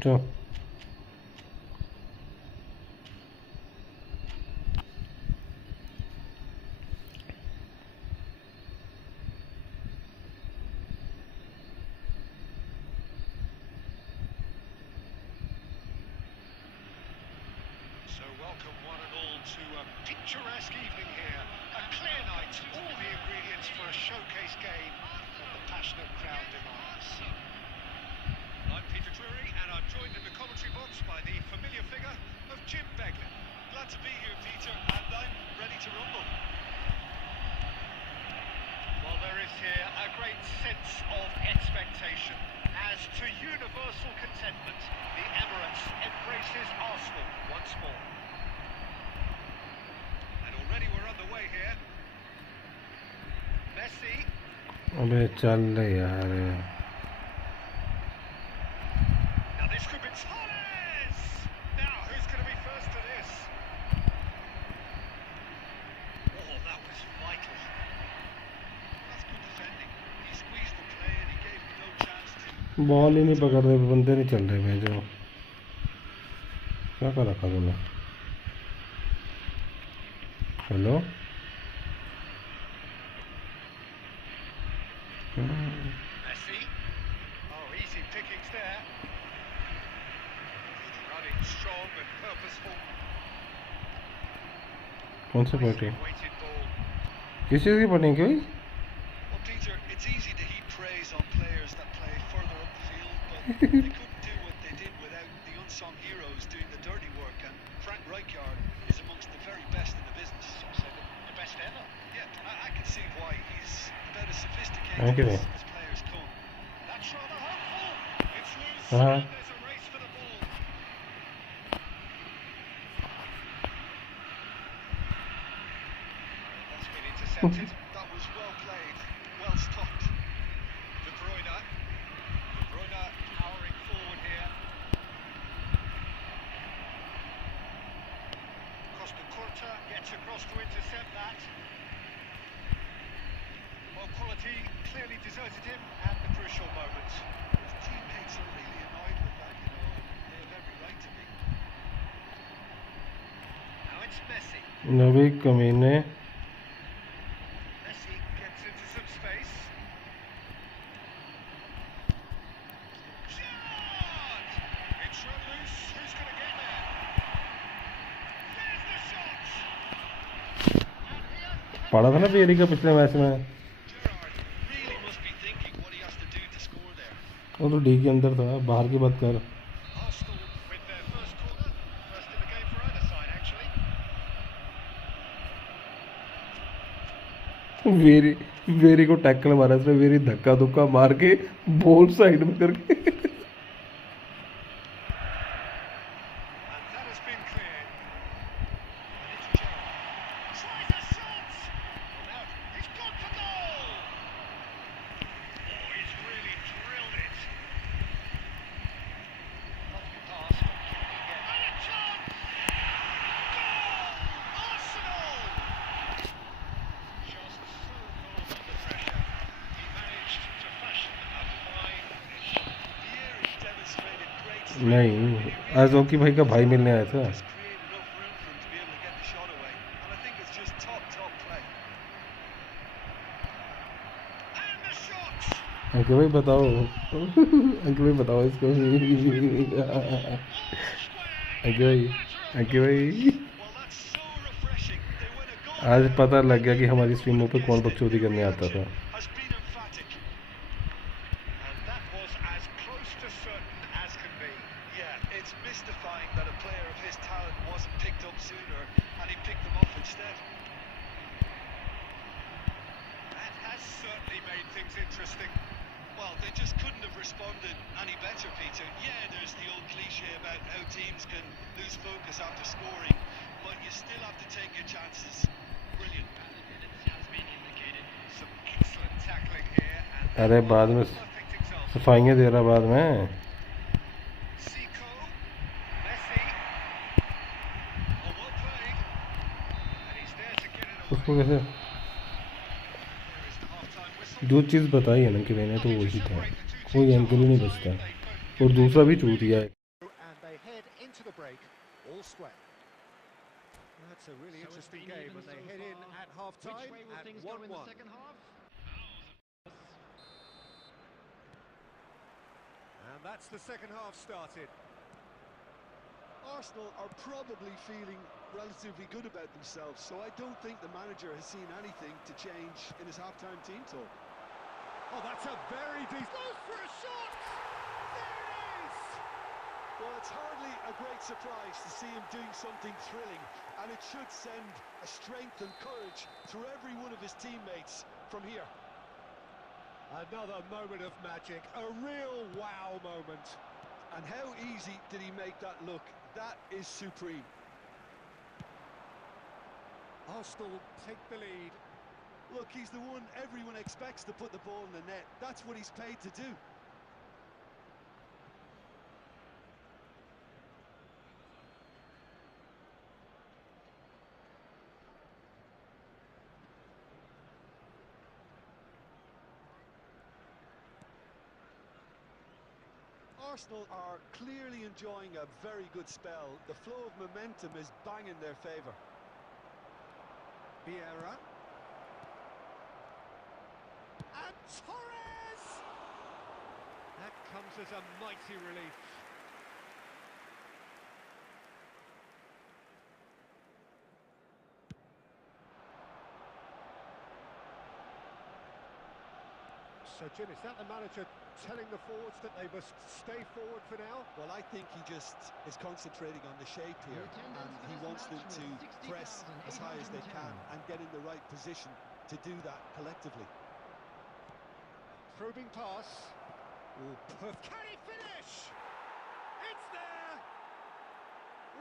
चलो So welcome one and all to a picturesque evening here. A clear night, all the ingredients for a showcase game that the passionate crowd demands. I'm Peter Drury and I'm joined in the commentary box by the familiar figure of Jim Beglin. Glad to be here, Peter, and I'm ready to rumble. Well, there is here a great sense of expectation. As to universal contentment, the Emirates embraces Arsenal once more. And already we're underway here. Messi. अबे चल रहे यार Now this could be Torres! Now who's going to be first to this? Oh, that was vital. That's good defending. He squeezed the play and he gave him no chance to. Ball ही नहीं पकड़ रहे, बंदे नहीं चल रहे हैं जो क्या कर रखा तूने। Hello Messi. Oh, easy pickings there. Running strong and purposeful. कौन सी पार्टी Weighted ball. किस चीज़ की पार्टी कोई Well, Peter, it's easy to heap praise on players that play further up the field, but they couldn't do what they did without the unsung heroes doing the dirty work, and Frank Rijkaard is amongst the very best in the business. Some say the best ever. Yeah, I can see why he's about as Thank sophisticated you. as players come. That's rather hopeful. It's loose. Uh-huh. And there's a race for the ball. That's been intercepted. That was well played, well stopped. De Bruyne. De Bruyne powering forward here. Costa Curta gets across to intercept that. Well, quality clearly deserted him at the crucial moment. His teammates are really annoyed with that, you know. They have every right to be. Now it's Messi. नबी कमीने Messi gets into some space. Shot! It's run loose. Who's going to get there? There's the shot! And here, पढ़ा था ना peri का पिछले match में, Gerrard really must be thinking what he has to do to score there. वो तो D के अंदर था, बाहर की बात कर। Arsenal with their first corner. First in the game for either side, actually. Very very को टैकल मारा इसने, वेरी धक्का धुक्का मार के बॉल साइड में करके And that has been cleared. And it's Gerrard. Tries a shot! Well, now he's gone for goal! Oh, he's really drilled it. Lovely pass from Kimmich again. And a chance! Goal! Arsenal! Just so calm under pressure. He managed to fashion a fine finish. Pierre has demonstrated great नहीं, आजोकी भाई का भाई मिलने आया था। just create enough room for him to be able to get the shot away. And I think it's just top play. And the shot! अंकित भाई बताओ अंकित भाई बताओ इसको अंकित भाई Well, that's so refreshing. They win a goal. आज पता लग गया कि हमारी स्ट्रीमों पे कौन बकचोदी करने आता था। Has been emphatic. And that was as close to certain as can be. Yeah, it's mystifying that a player of his talent wasn't picked up sooner and he picked them off instead. That has certainly made things interesting. Well, they just couldn't have responded any better, Peter. Yeah, there's the old cliche about how teams can lose focus after scoring, but you still have to take your chances. Brilliant. Some excellent tackling here. And अरे बाद में perfect example. सफाइयाँ दे रहा बाद में। Zico, Messi. Oh, well played. And he's there to get it away. उसको कैसे There is the half-time whistle. जो चीज़ बताई है ना कि मैंने तो वही था, कोई एंकल ही नहीं बचता और दूसरा भी चूतिया है। all square. That's a really So it's interesting been game, even and they so head in far. at half-time Which way will at things go in the 1-1. second half? And that's the second half started. Arsenal are probably feeling relatively good about themselves, so I don't think the manager has seen anything to change in his half-time team talk. Oh, that's a very decent... Goes for a shot! There it is! Well, it's hardly a great surprise to see him doing something thrilling, and it should send a strength and courage through every one of his teammates from here. Another moment of magic, a real wow moment. And how easy did he make that look? That is supreme. Arsenal take the lead. Look, he's the one everyone expects to put the ball in the net. That's what he's paid to do. Arsenal are clearly enjoying a very good spell. The flow of momentum is bang in their favour. Vieira. And Torres! That comes as a mighty relief. So, Jim, is that the manager telling the forwards that they must stay forward for now? Well, I think he just is concentrating on the shape here, and he wants them to press as high as they can and get in the right position to do that collectively. Probing pass. Oh, perfect. Can he finish? It's there!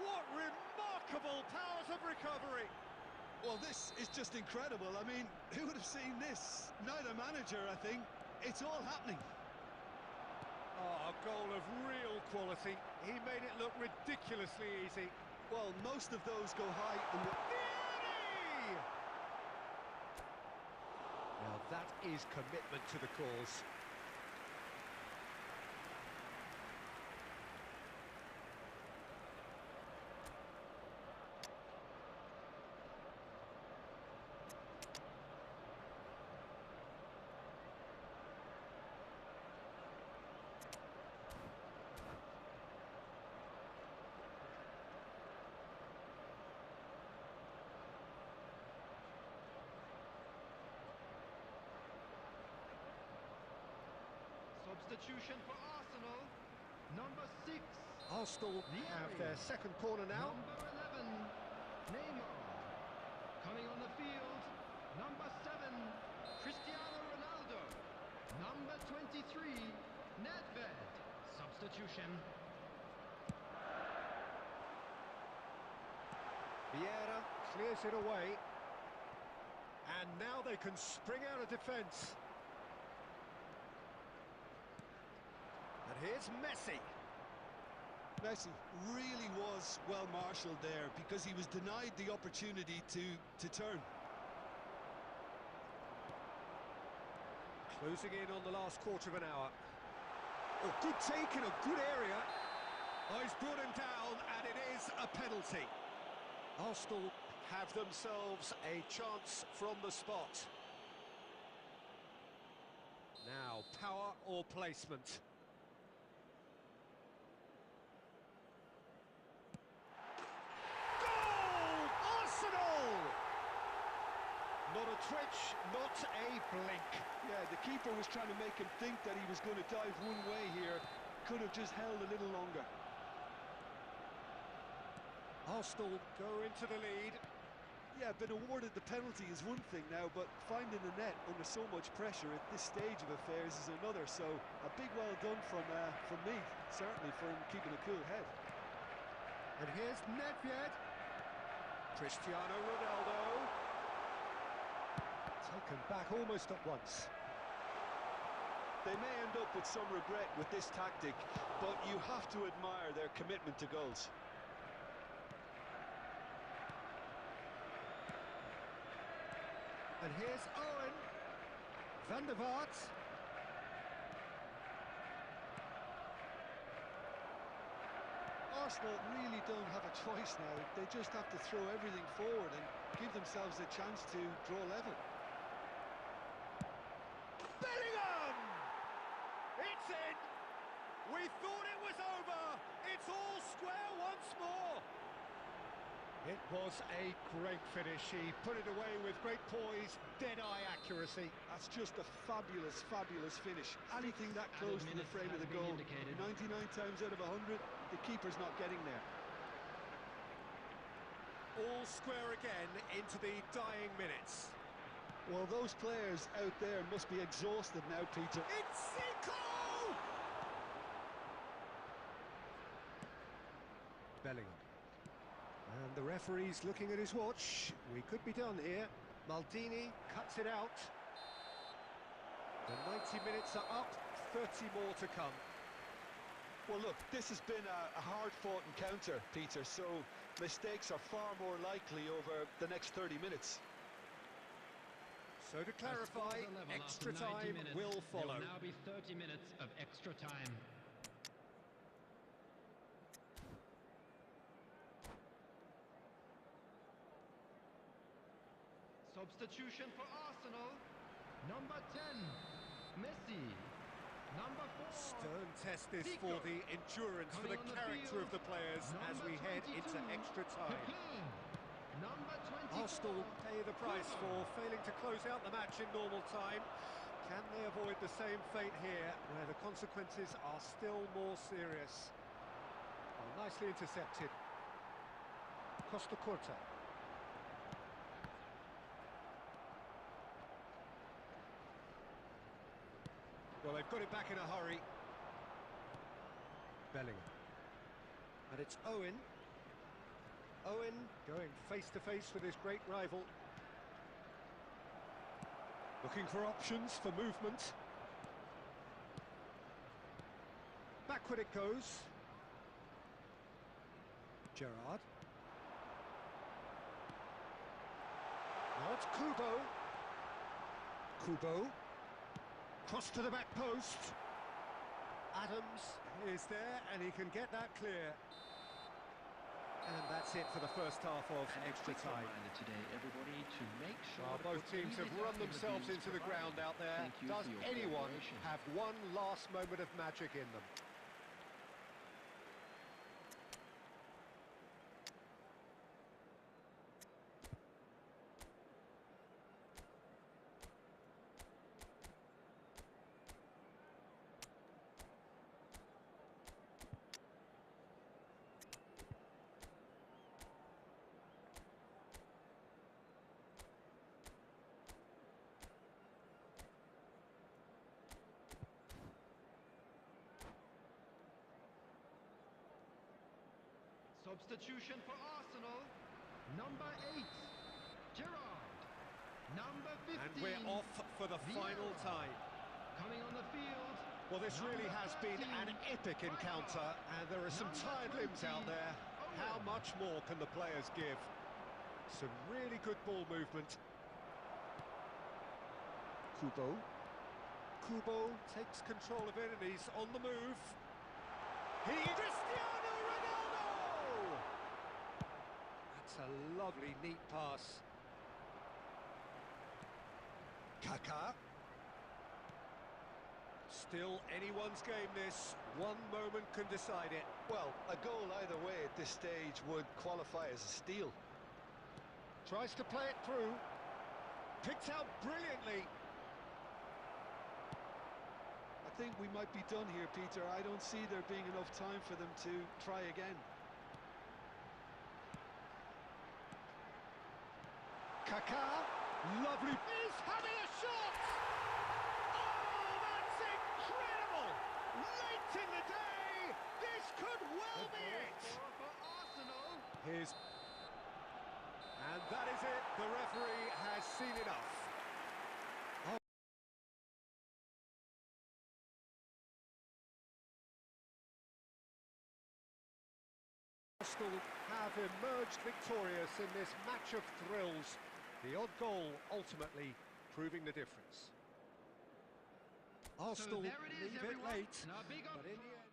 What remarkable powers of recovery! Well, this is just incredible. I mean, who would have seen this? Neither manager, I think. It's all happening. Oh, a goal of real quality. He made it look ridiculously easy. Well, most of those go high in the... Beauty! Now that is commitment to the cause. Substitution for Arsenal. Number 6. Arsenal have their second corner now. Number 11. Neymar. Coming on the field. Number 7. Cristiano Ronaldo. Number 23. Nedved. Substitution. Vieira clears it away. And now they can spring out of defence. And here's Messi. Messi really was well marshalled there because he was denied the opportunity to turn. Closing in on the last quarter of an hour. Oh, good take in a good area. Oh, he's brought him down, and it is a penalty. Arsenal have themselves a chance from the spot. Now, power or placement? Goal! Arsenal! Not a twitch, not a blink. Yeah, the keeper was trying to make him think that he was going to dive one way here. Could have just held a little longer. Arsenal go into the lead. Yeah, been awarded the penalty is one thing now, but finding the net under so much pressure at this stage of affairs is another. So a big well done from me, certainly, for him keeping a cool head. And here's Nedved. Cristiano Ronaldo. Taken back almost at once. They may end up with some regret with this tactic, but you have to admire their commitment to goals. And here's Owen. Van der Vaart. Arsenal really don't have a choice now. They just have to throw everything forward and give themselves a chance to draw level. Bellingham! It's in! We thought it was over! It's all square once more! It was a great finish. He put it away with great poise, dead-eye accuracy. That's just a fabulous, fabulous finish. Anything that close to the frame of the goal, 99 times out of 100, the keeper's not getting there. All square again into the dying minutes. Well, those players out there must be exhausted now, Peter. It's Zico! Bellingham. And the referee's looking at his watch. We could be done here. Maldini cuts it out. The 90 minutes are up, 30 more to come. Well, look, this has been a hard-fought encounter, Peter, so mistakes are far more likely over the next 30 minutes. So to clarify, extra time will follow. There will now be 30 minutes of extra time. Substitution for Arsenal. Number 10, Messi. Number 4, Stern test this Zico. for the endurance, for Coming the on the character field, of the players as number we head 22, into extra time. CAHPAIGN. Number 24, Arsenal pay the price for failing to close out the match in normal time. Can they avoid the same fate here, where the consequences are still more serious? Well, nicely intercepted. Costa Curta. Well, they've got it back in a hurry. Bellingham. And it's Owen. Owen going face-to-face with his great rival. Looking for options for movement. Backward it goes. Gerrard. Now it's Kubo. Kubo. Cross to the back post. Adams is there and he can get that clear. And that's it for the first half of extra time. today, everybody, to make sure Well, both teams have run themselves into the ground out there. Does anyone have one last moment of magic in them? Substitution for Arsenal. Number 8, Gerrard. Number 15, And we're off for the final time. coming on the field. Well, this really has been an epic encounter, and there are some tired limbs out there. How much more can the players give? Some really good ball movement. Kubo. Kubo takes control of it, and he's on the move. Cristiano Ronaldo! That's a lovely, neat pass. Kaká. Still anyone's game this. One moment can decide it. Well, a goal either way at this stage would qualify as a steal. Tries to play it through. Picked out brilliantly. I think we might be done here, Peter. I don't see there being enough time for them to try again. Kaká, lovely. He's having a shot! Oh, that's incredible! Late in the day, this could well be it! For Arsenal. Here's... And that is it. The referee has seen enough. Arsenal have emerged victorious in this match of thrills. The odd goal ultimately proving the difference. Arsenal there it is, leave it everyone. late, Now, big up but in the end...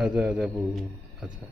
आजा आजा बू आजा।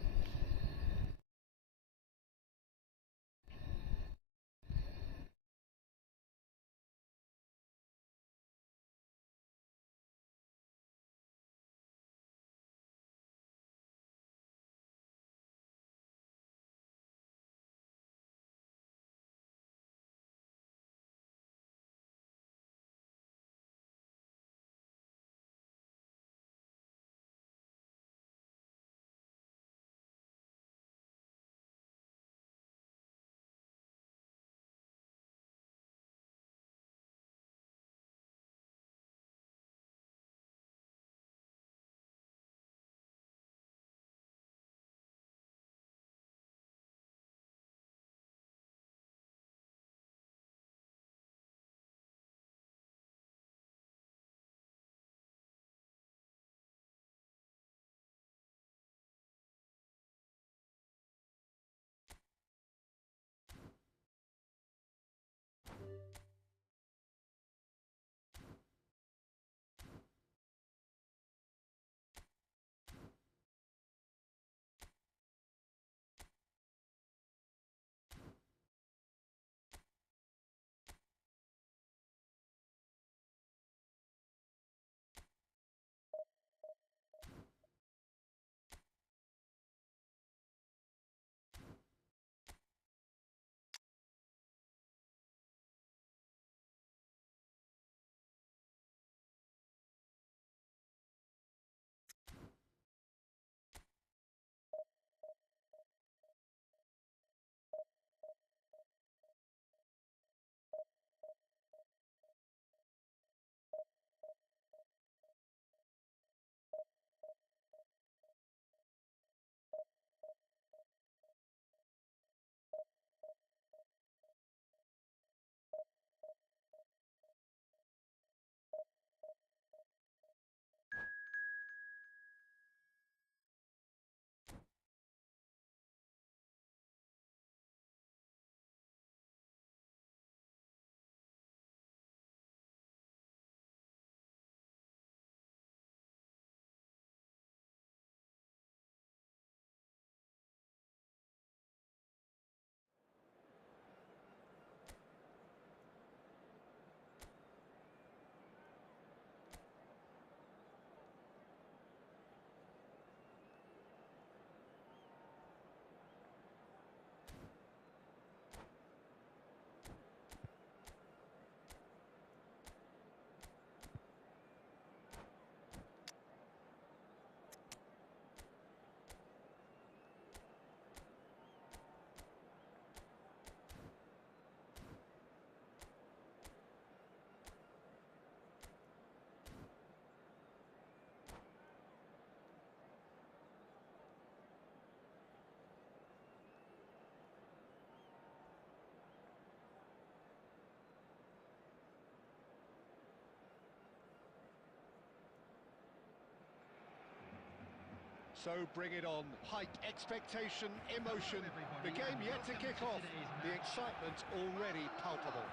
So bring it on. Height, expectation, emotion. The game yet to kick off. The excitement already palpable.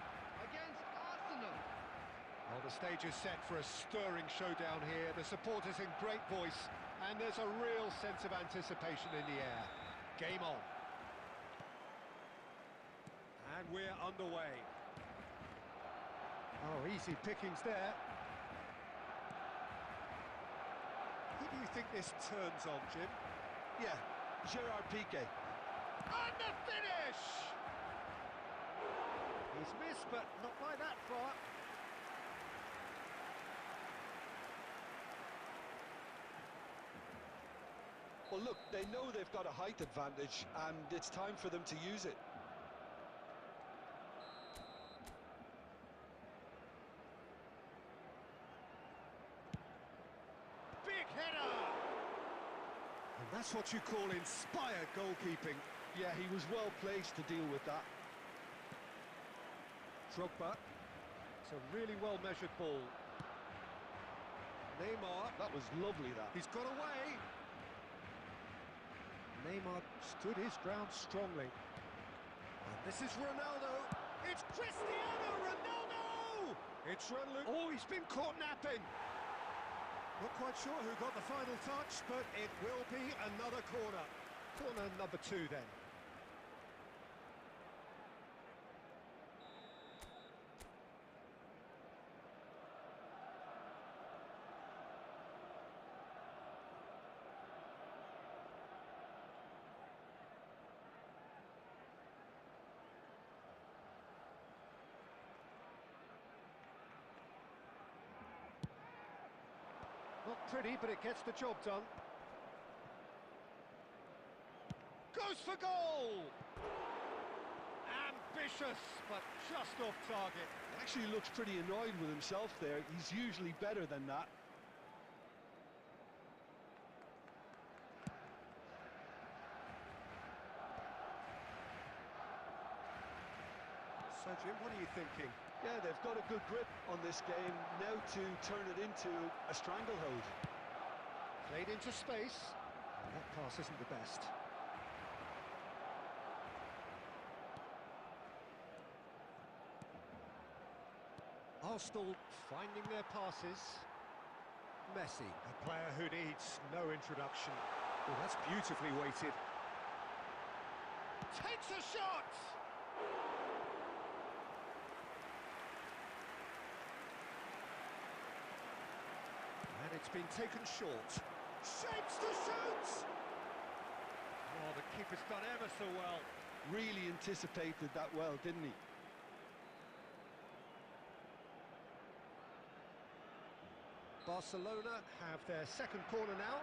Against Arsenal. Well, the stage is set for a stirring showdown here. The supporters in great voice, and there's a real sense of anticipation in the air. Game on. And we're underway. Oh, easy pickings there. Who do you think this turns on, Jim? Yeah, Gerard Piqué. And the finish! He's missed, but not by that far. Well, look, they know they've got a height advantage, and it's time for them to use it. Big header! And that's what you call inspired goalkeeping. Yeah, he was well placed to deal with that. Drogba. It's a really well-measured ball. Neymar. That was lovely, that. He's got away. Neymar stood his ground strongly. And this is Ronaldo. It's Cristiano Ronaldo! It's run loose. Oh, he's been caught napping. Not quite sure who got the final touch, but it will be another corner. Corner number 2 then. Not pretty, but it gets the job done. Goes for goal! Ambitious, but just off target. Actually looks pretty annoyed with himself there. He's usually better than that. So, Jim, what are you thinking? Yeah, they've got a good grip on this game. Now to turn it into a stranglehold. Played into space. That pass isn't the best. Arsenal finding their passes. Messi, a player who needs no introduction. Oh, that's beautifully weighted. Takes a shot! And it's been taken short. Shapes to shoot! Oh, the keeper's done ever so well. Really anticipated that well, didn't he? Barcelona have their second corner now.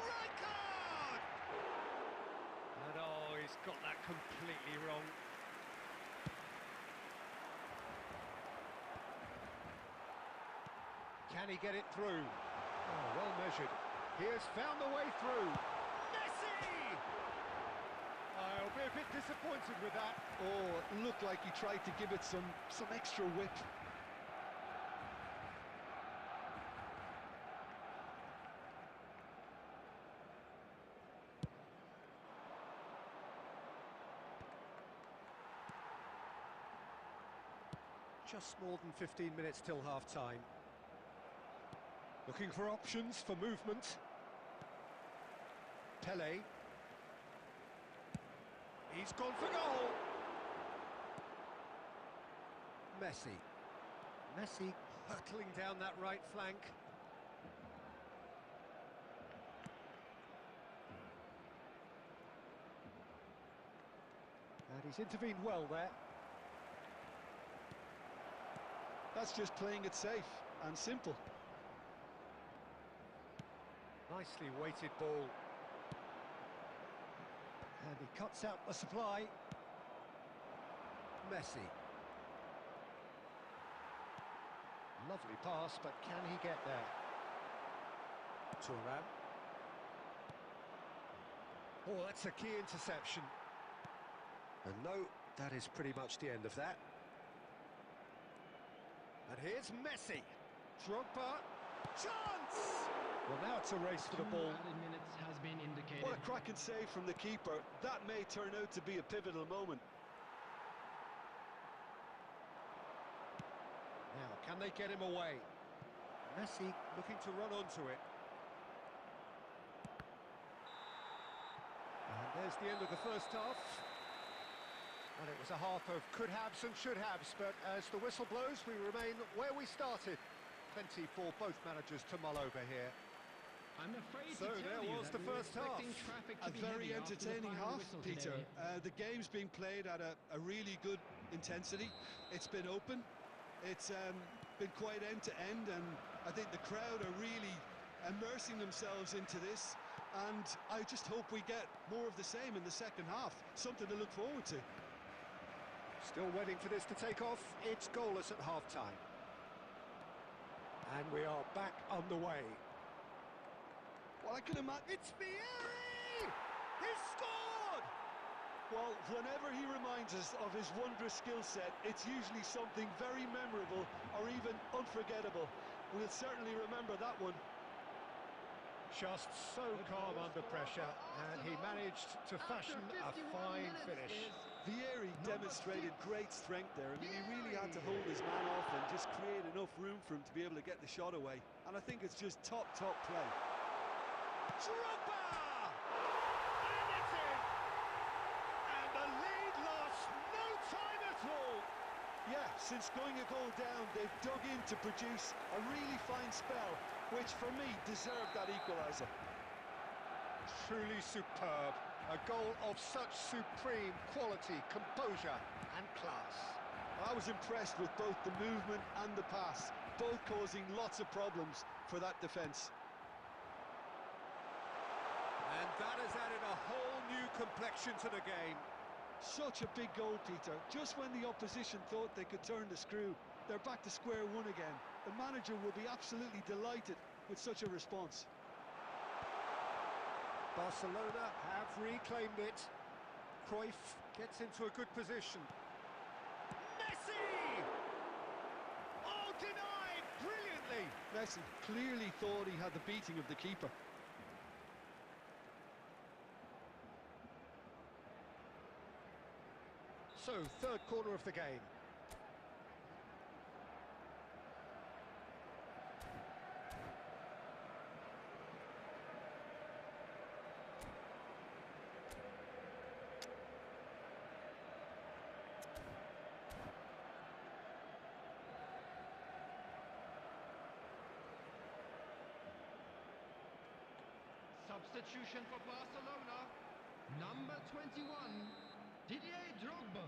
Rijkaard! And oh, he's got that completely wrong. Can he get it through? Oh, well measured. He has found the way through. Messi! I'll be a bit disappointed with that. Oh, it looked like he tried to give it some extra whip. Just more than 15 minutes till half-time. Looking for options for movement. Pele. He's gone for goal! Messi. Messi hurtling down that right flank. And he's intervened well there. That's just playing it safe and simple. Nicely weighted ball. And he cuts out the supply. Messi. Lovely pass, but can he get there? Thuram. Oh, that's a key interception. And no, that is pretty much the end of that. And here's Messi. Drogba. Chance! Well, now it's a race for the ball. Added minutes has been indicated. What a cracking save from the keeper. That may turn out to be a pivotal moment. Now, can they get him away? Messi looking to run onto it. And there's the end of the first half. Well, it was a half of could-haves and should-haves, but as the whistle blows, we remain where we started. Plenty for both managers to mull over here. I'm afraid So to tell there you was that the we were first half. expecting traffic to A be very heavy after the entertaining final half, whistle Peter. today. The game's being played at a really good intensity. It's been open. It's been quite end-to-end, and I think the crowd are really immersing themselves into this, and I just hope we get more of the same in the second half. Something to look forward to. Still waiting for this to take off. It's goalless at half-time. And we are back underway. Well, I can imagine... It's Vieri! He's scored! Well, whenever he reminds us of his wondrous skill set, it's usually something very memorable or even unforgettable. We'll certainly remember that one. Just so calm under pressure, and he managed to fashion a fine finish. Vieri demonstrated great strength there. I mean, he really had to hold his man off and just create enough room for him to be able to get the shot away. And I think it's just top play. Drogba! And it's in! And the lead lost no time at all! Yeah, since going a goal down, they've dug in to produce a really fine spell, which for me deserved that equaliser. Truly superb. A goal of such supreme quality, composure and class. I was impressed with both the movement and the pass, both causing lots of problems for that defence. And that has added a whole new complexion to the game. Such a big goal, Peter. Just when the opposition thought they could turn the screw, they're back to square one again. The manager will be absolutely delighted with such a response. Barcelona have reclaimed it. Cruyff gets into a good position. Messi! Oh, denied brilliantly! Messi clearly thought he had the beating of the keeper. So, third corner of the game. Substitution for Barcelona. Number 21, Didier Drogba.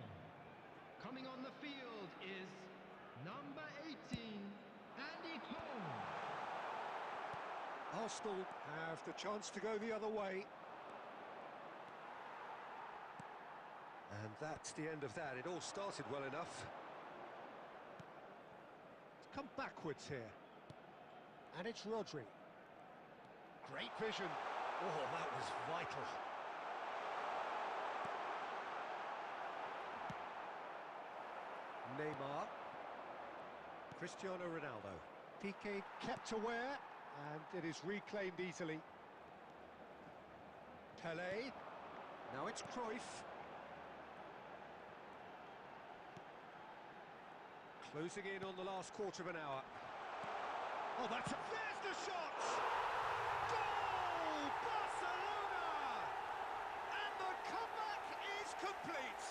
Coming on the field is number 18, Andy Cole. Arsenal have the chance to go the other way. And that's the end of that. It all started well enough. It's come backwards here. And it's Rodri. Great vision. Oh, that was vital. Neymar. Cristiano Ronaldo. Piqué kept aware, and it is reclaimed easily. Pelé. Now it's Cruyff. Closing in on the last quarter of an hour. Oh, that's... There's the shot! Goal! Barcelona! And the comeback is complete!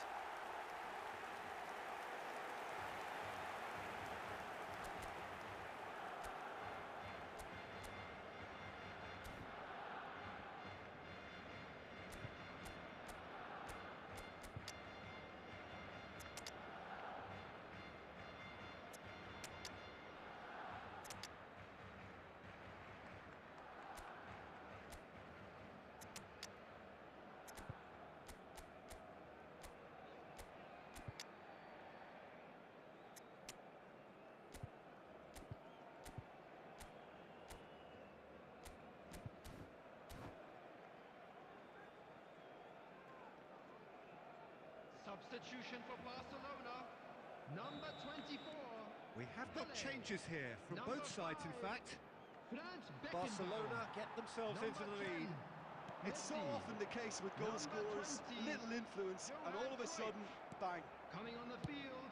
Substitution for Barcelona. Number 24. We have got Pelé. changes here from Number both sides, in 5, fact. Franz Beckenbauer. Barcelona get themselves into the Number lead. 10, It's so Messi. often the case with goal Number scorers, 20, little influence, and all of a sudden, bang. Coming on the field,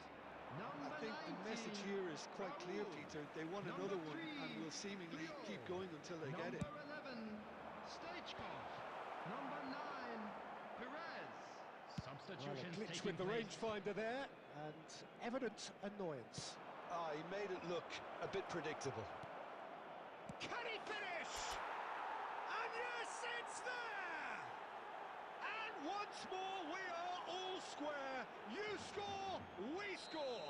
number I think 19, the message here is quite clear, Raul. Peter. They want Number another one 3, and will seemingly Puyol. keep going until they get it. Number 11, Stoichkov. Number 9, Perez. Well, a Substitutions glitch taking with the place. rangefinder there, and evident annoyance. Ah, he made it look a bit predictable. Can he finish? And yes, it's there! And once more, we are all square. You score, we score.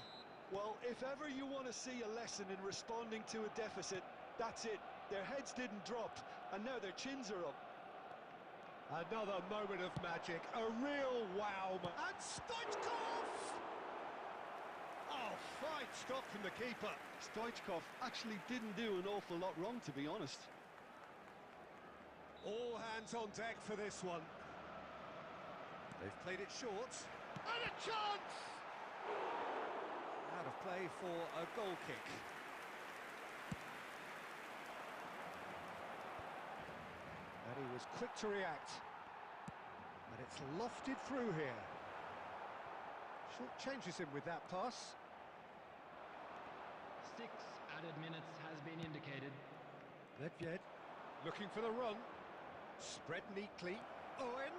Well, if ever you want to see a lesson in responding to a deficit, that's it. Their heads didn't drop, and now their chins are up. Another moment of magic, a real wow. And Stoichkov! Oh, fine stop from the keeper. Stoichkov actually didn't do an awful lot wrong, to be honest. All hands on deck for this one. They've played it short. And a chance! Out of play for a goal kick. And he was quick to react. And it's lofted through here. Short-changes him with that pass. 6 added minutes has been indicated. Nedved looking for the run. Spread neatly. Owen.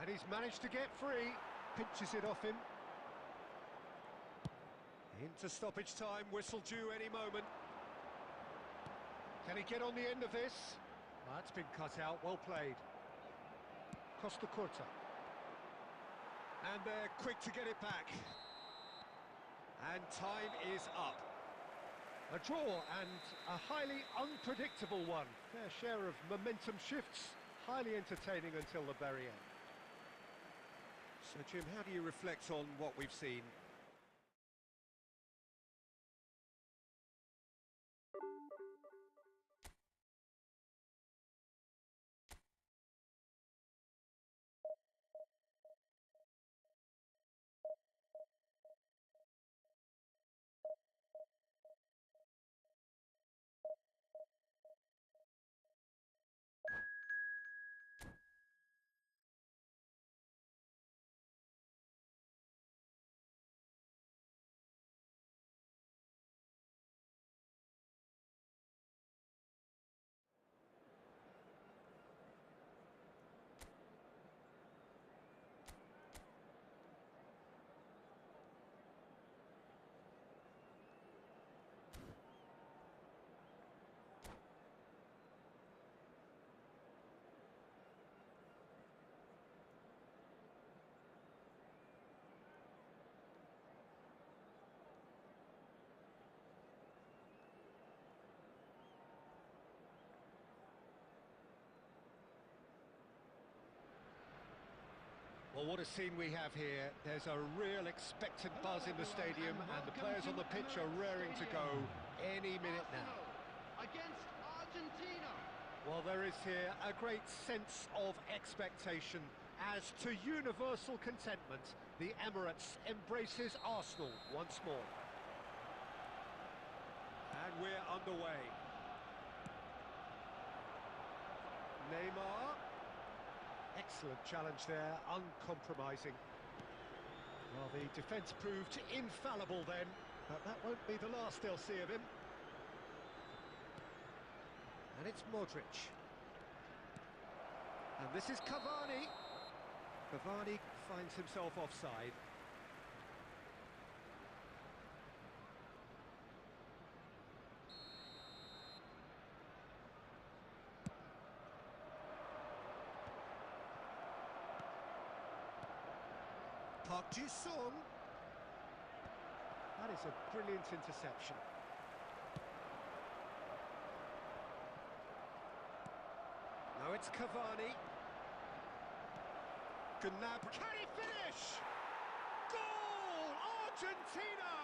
And he's managed to get free. Pinches it off him. Into stoppage time, whistle due any moment. Can he get on the end of this? That's been cut out, well played. Costa Curta. And they're quick to get it back. And time is up. A draw and a highly unpredictable one. Fair share of momentum shifts. Highly entertaining until the very end. So Jim, how do you reflect on what we've seen? Well, what a scene we have here. There's a real expectant buzz in the stadium, and the players on the pitch are raring to go any minute now. Against Argentina. Well, there is here a great sense of expectation. As to universal contentment, the Emirates embraces Arsenal once more. And we're underway. Neymar. Excellent challenge there, uncompromising. Well, the defence proved infallible then, but that won't be the last they'll see of him. And it's Modric. And this is Cavani. Cavani finds himself offside. Park Ji-sung. That is a brilliant interception. Now it's Cavani. Gnabry. Can he finish? Goal! Argentina!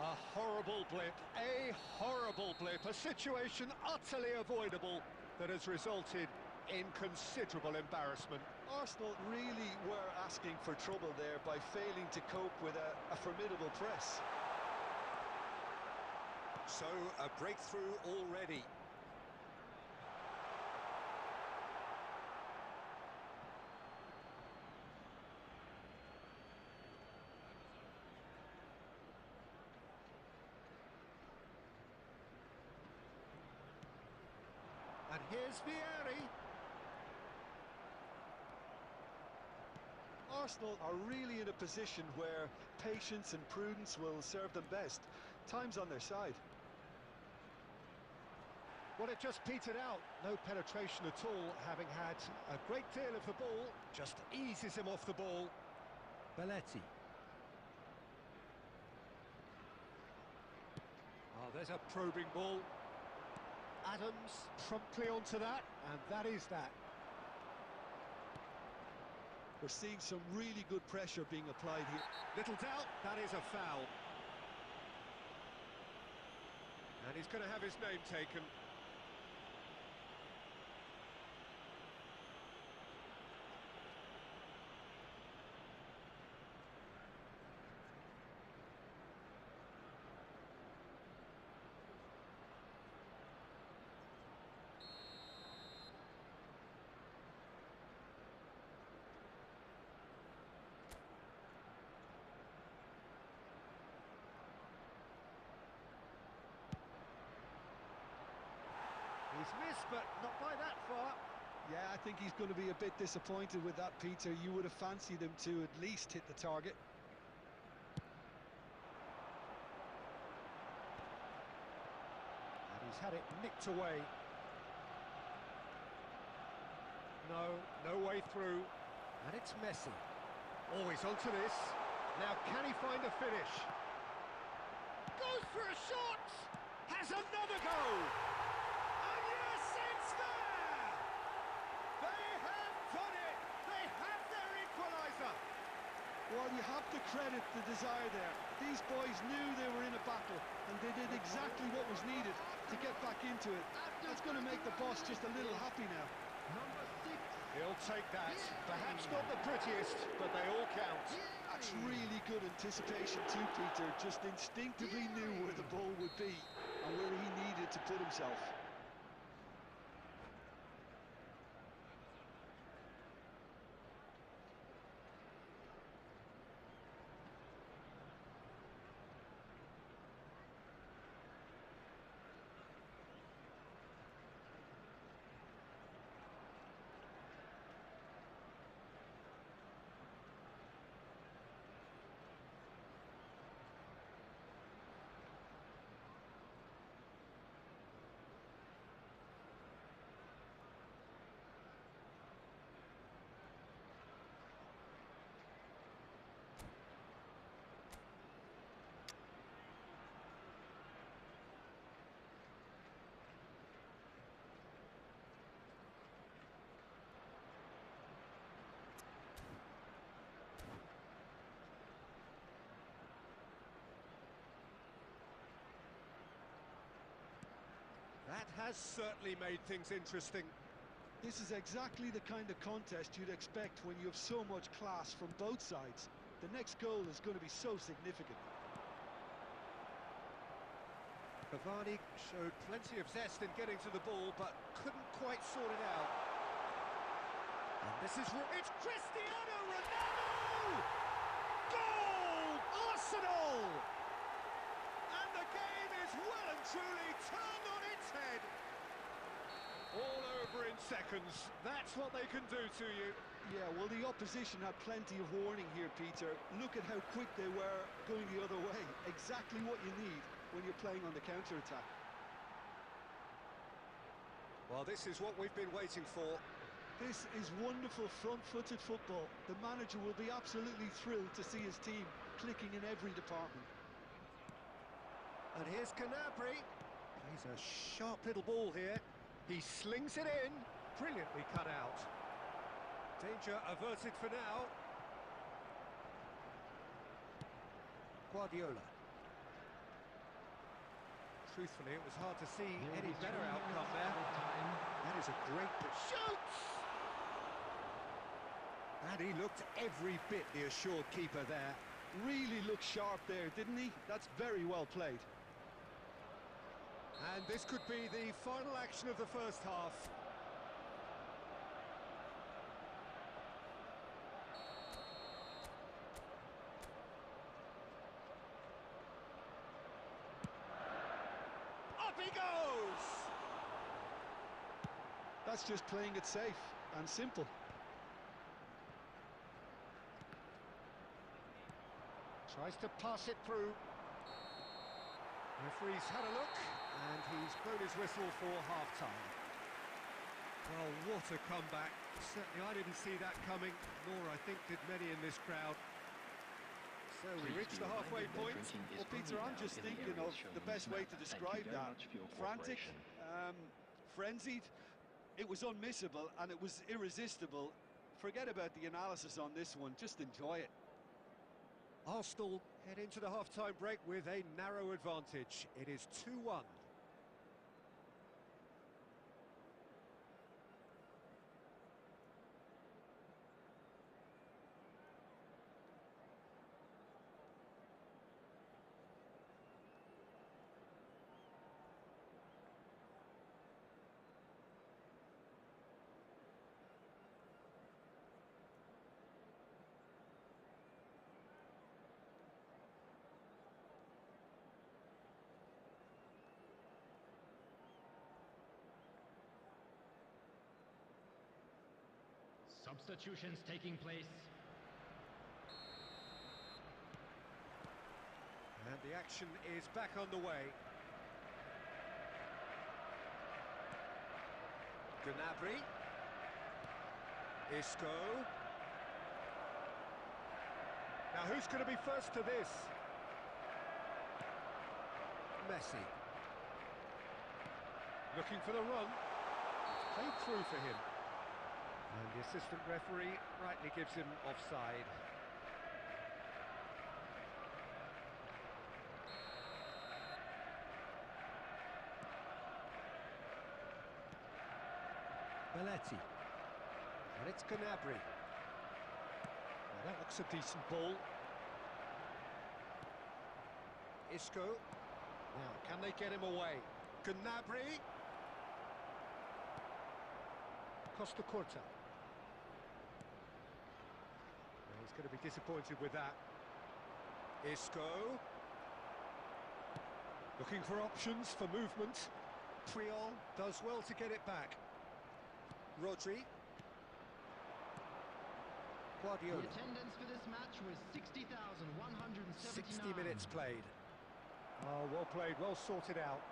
A horrible blip, a situation utterly avoidable that has resulted in considerable embarrassment. Arsenal really were asking for trouble there by failing to cope with a formidable press. So, a breakthrough already. And here's Vieri. Arsenal are really in a position where patience and prudence will serve them best. Time's on their side. Well, it just petered out. No penetration at all, having had a great deal of the ball. Just eases him off the ball. Belletti. Oh, there's a probing ball. Adams promptly onto that, and that is that. We're seeing some really good pressure being applied here. Little doubt, that is a foul. And he's going to have his name taken. He's missed, but not by that far. Yeah, I think he's going to be a bit disappointed with that, Peter. You would have fancied him to at least hit the target. And he's had it nicked away. No way through. And it's Messi. Always onto this. Now can he find a finish? Goes for a shot! Has another go! And yes, it's there! They have done it! They have their equaliser! Well, you have to credit the desire there. These boys knew they were in a battle, and they did exactly what was needed to get back into it. That's going to make the boss just a little happy now. Number 6. He'll take that. Perhaps not the prettiest, but they all count. That's really good anticipation too, Peter. Just instinctively knew where the ball would be and where he needed to put himself. That has certainly made things interesting. This is exactly the kind of contest you'd expect when you have so much class from both sides. The next goal is going to be so significant. Cavani showed plenty of zest in getting to the ball, but couldn't quite sort it out. And this is... It's Cristiano Ronaldo! Goal! Arsenal! And the game is well and truly turned on its head. All over in seconds. That's what they can do to you. Yeah, well, the opposition had plenty of warning here, Peter. Look at how quick they were going the other way. Exactly what you need when you're playing on the counter-attack. Well, this is what we've been waiting for. This is wonderful front-footed football. The manager will be absolutely thrilled to see his team clicking in every department. And here's Gnabry. Plays a sharp little ball here. He slings it in. Brilliantly cut out. Danger averted for now. Guardiola. Truthfully, it was hard to see any better outcome there. That is a great shoots! And he looked every bit the assured keeper there. Really looked sharp there, didn't he? That's very well played. And this could be the final action of the first half. Up he goes! That's just playing it safe and simple. Tries to pass it through. Referee's had a look, and he's blown his whistle for half-time. Well, what a comeback. Certainly I didn't see that coming, nor I think did many in this crowd. So we reached the halfway point. Well, Peter, I'm just thinking of the best way to describe that. Frantic, frenzied. It was unmissable, and it was irresistible. Forget about the analysis on this one, just enjoy it. Arsenal head into the half-time break with a narrow advantage. It is 2-1. Substitutions taking place. And the action is back underway. Gnabry. Isco. Now who's going to be first to this? Messi. Looking for the run. It's played through for him. And the assistant referee rightly gives him offside. Belletti. And it's Gnabry. Well, that looks a decent ball. Isco. Now, can they get him away? Gnabry. Costa Corta. Well, he's going to be disappointed with that. Isco. Looking for options for movement. Puyol does well to get it back. Rodri. Guardiola. The attendance for this match was 60,179. 60 minutes played. Oh, well played, well sorted out.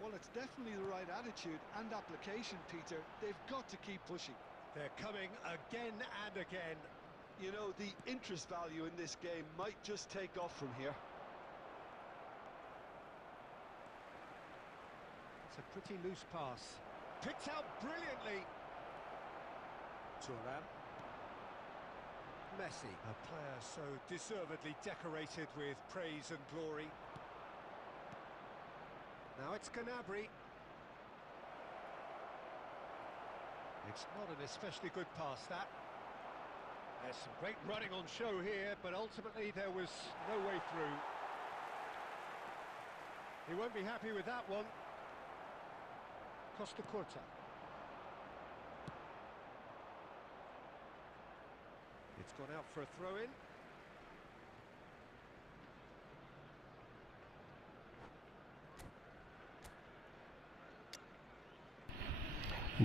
Well, it's definitely the right attitude and application, Peter. They've got to keep pushing. They're coming again and again. You know, the interest value in this game might just take off from here. It's a pretty loose pass. Picked out brilliantly. Thuram. Messi, a player so deservedly decorated with praise and glory. Now it's Gnabry. It's not an especially good pass, that. There's some great running on show here, but ultimately there was no way through. He won't be happy with that one. Costa Corta. It's gone out for a throw-in.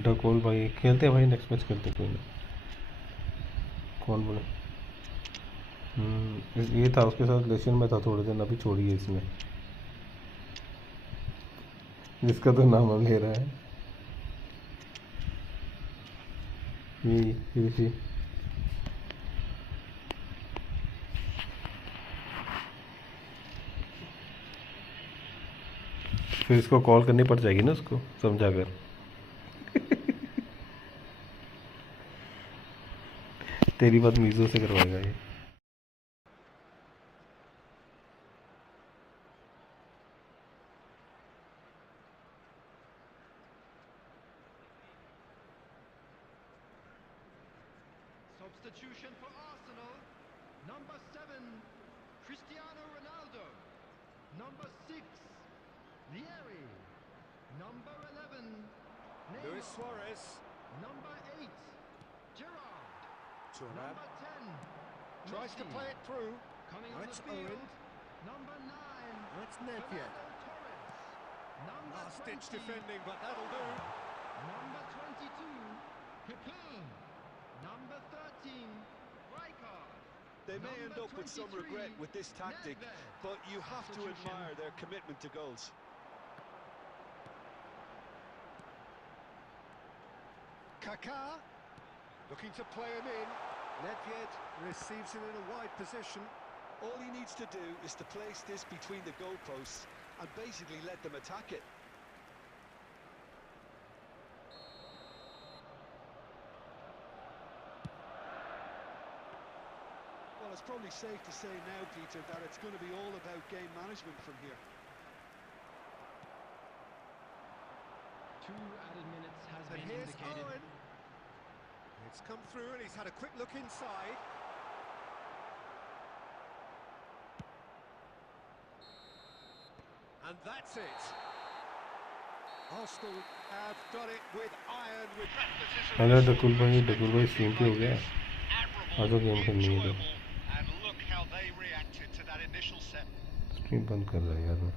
डकोल भाई खेलते हैं भाई, next match खेलते हैं, कोई नहीं। कौन बोले? ये था उसके साथ रिलेशन में था थोड़े दिन, अभी छोड़िए इसमें, जिसका तो नाम हम ले रहा है ये फिर इसको कॉल करनी पड़ जाएगी ना उसको समझा कर। तेरी बात मीज़ो से करवाएगा ये। Substitution for Arsenal. Number 7, Cristiano Ronaldo. Number 6, Vieri. Number 11, Neymar. Luis Suarez. Number 8, Gerrard. Thuram. Number 10, Tries to Messi. play it through. Coming Now on it's the field. Owen. Number 9, Now it's Nedved. Fernando Torres. Number Last-ditch 20, defending, but that'll do. Number 22, CAHPAIGN. Number 13, Rijkaard. They may end up with some regret with this tactic, but you have to admire their commitment to goals. Kaká. Looking to play him in. Nedved receives it in a wide position. All he needs to do is to place this between the goalposts and basically let them attack it. Well, it's probably safe to say now, Peter, that it's going to be all about game management from here. 2 added minutes has And been here's indicated. Owen. It's come through and he's had a quick look inside. And that's it. Arsenal have done it with iron, with hello डकुल भाई stream पे हो गया, आ जाओ game खेलने है। and look how they reacted to that initial set. Stream बंद कर रहा है यार मैं।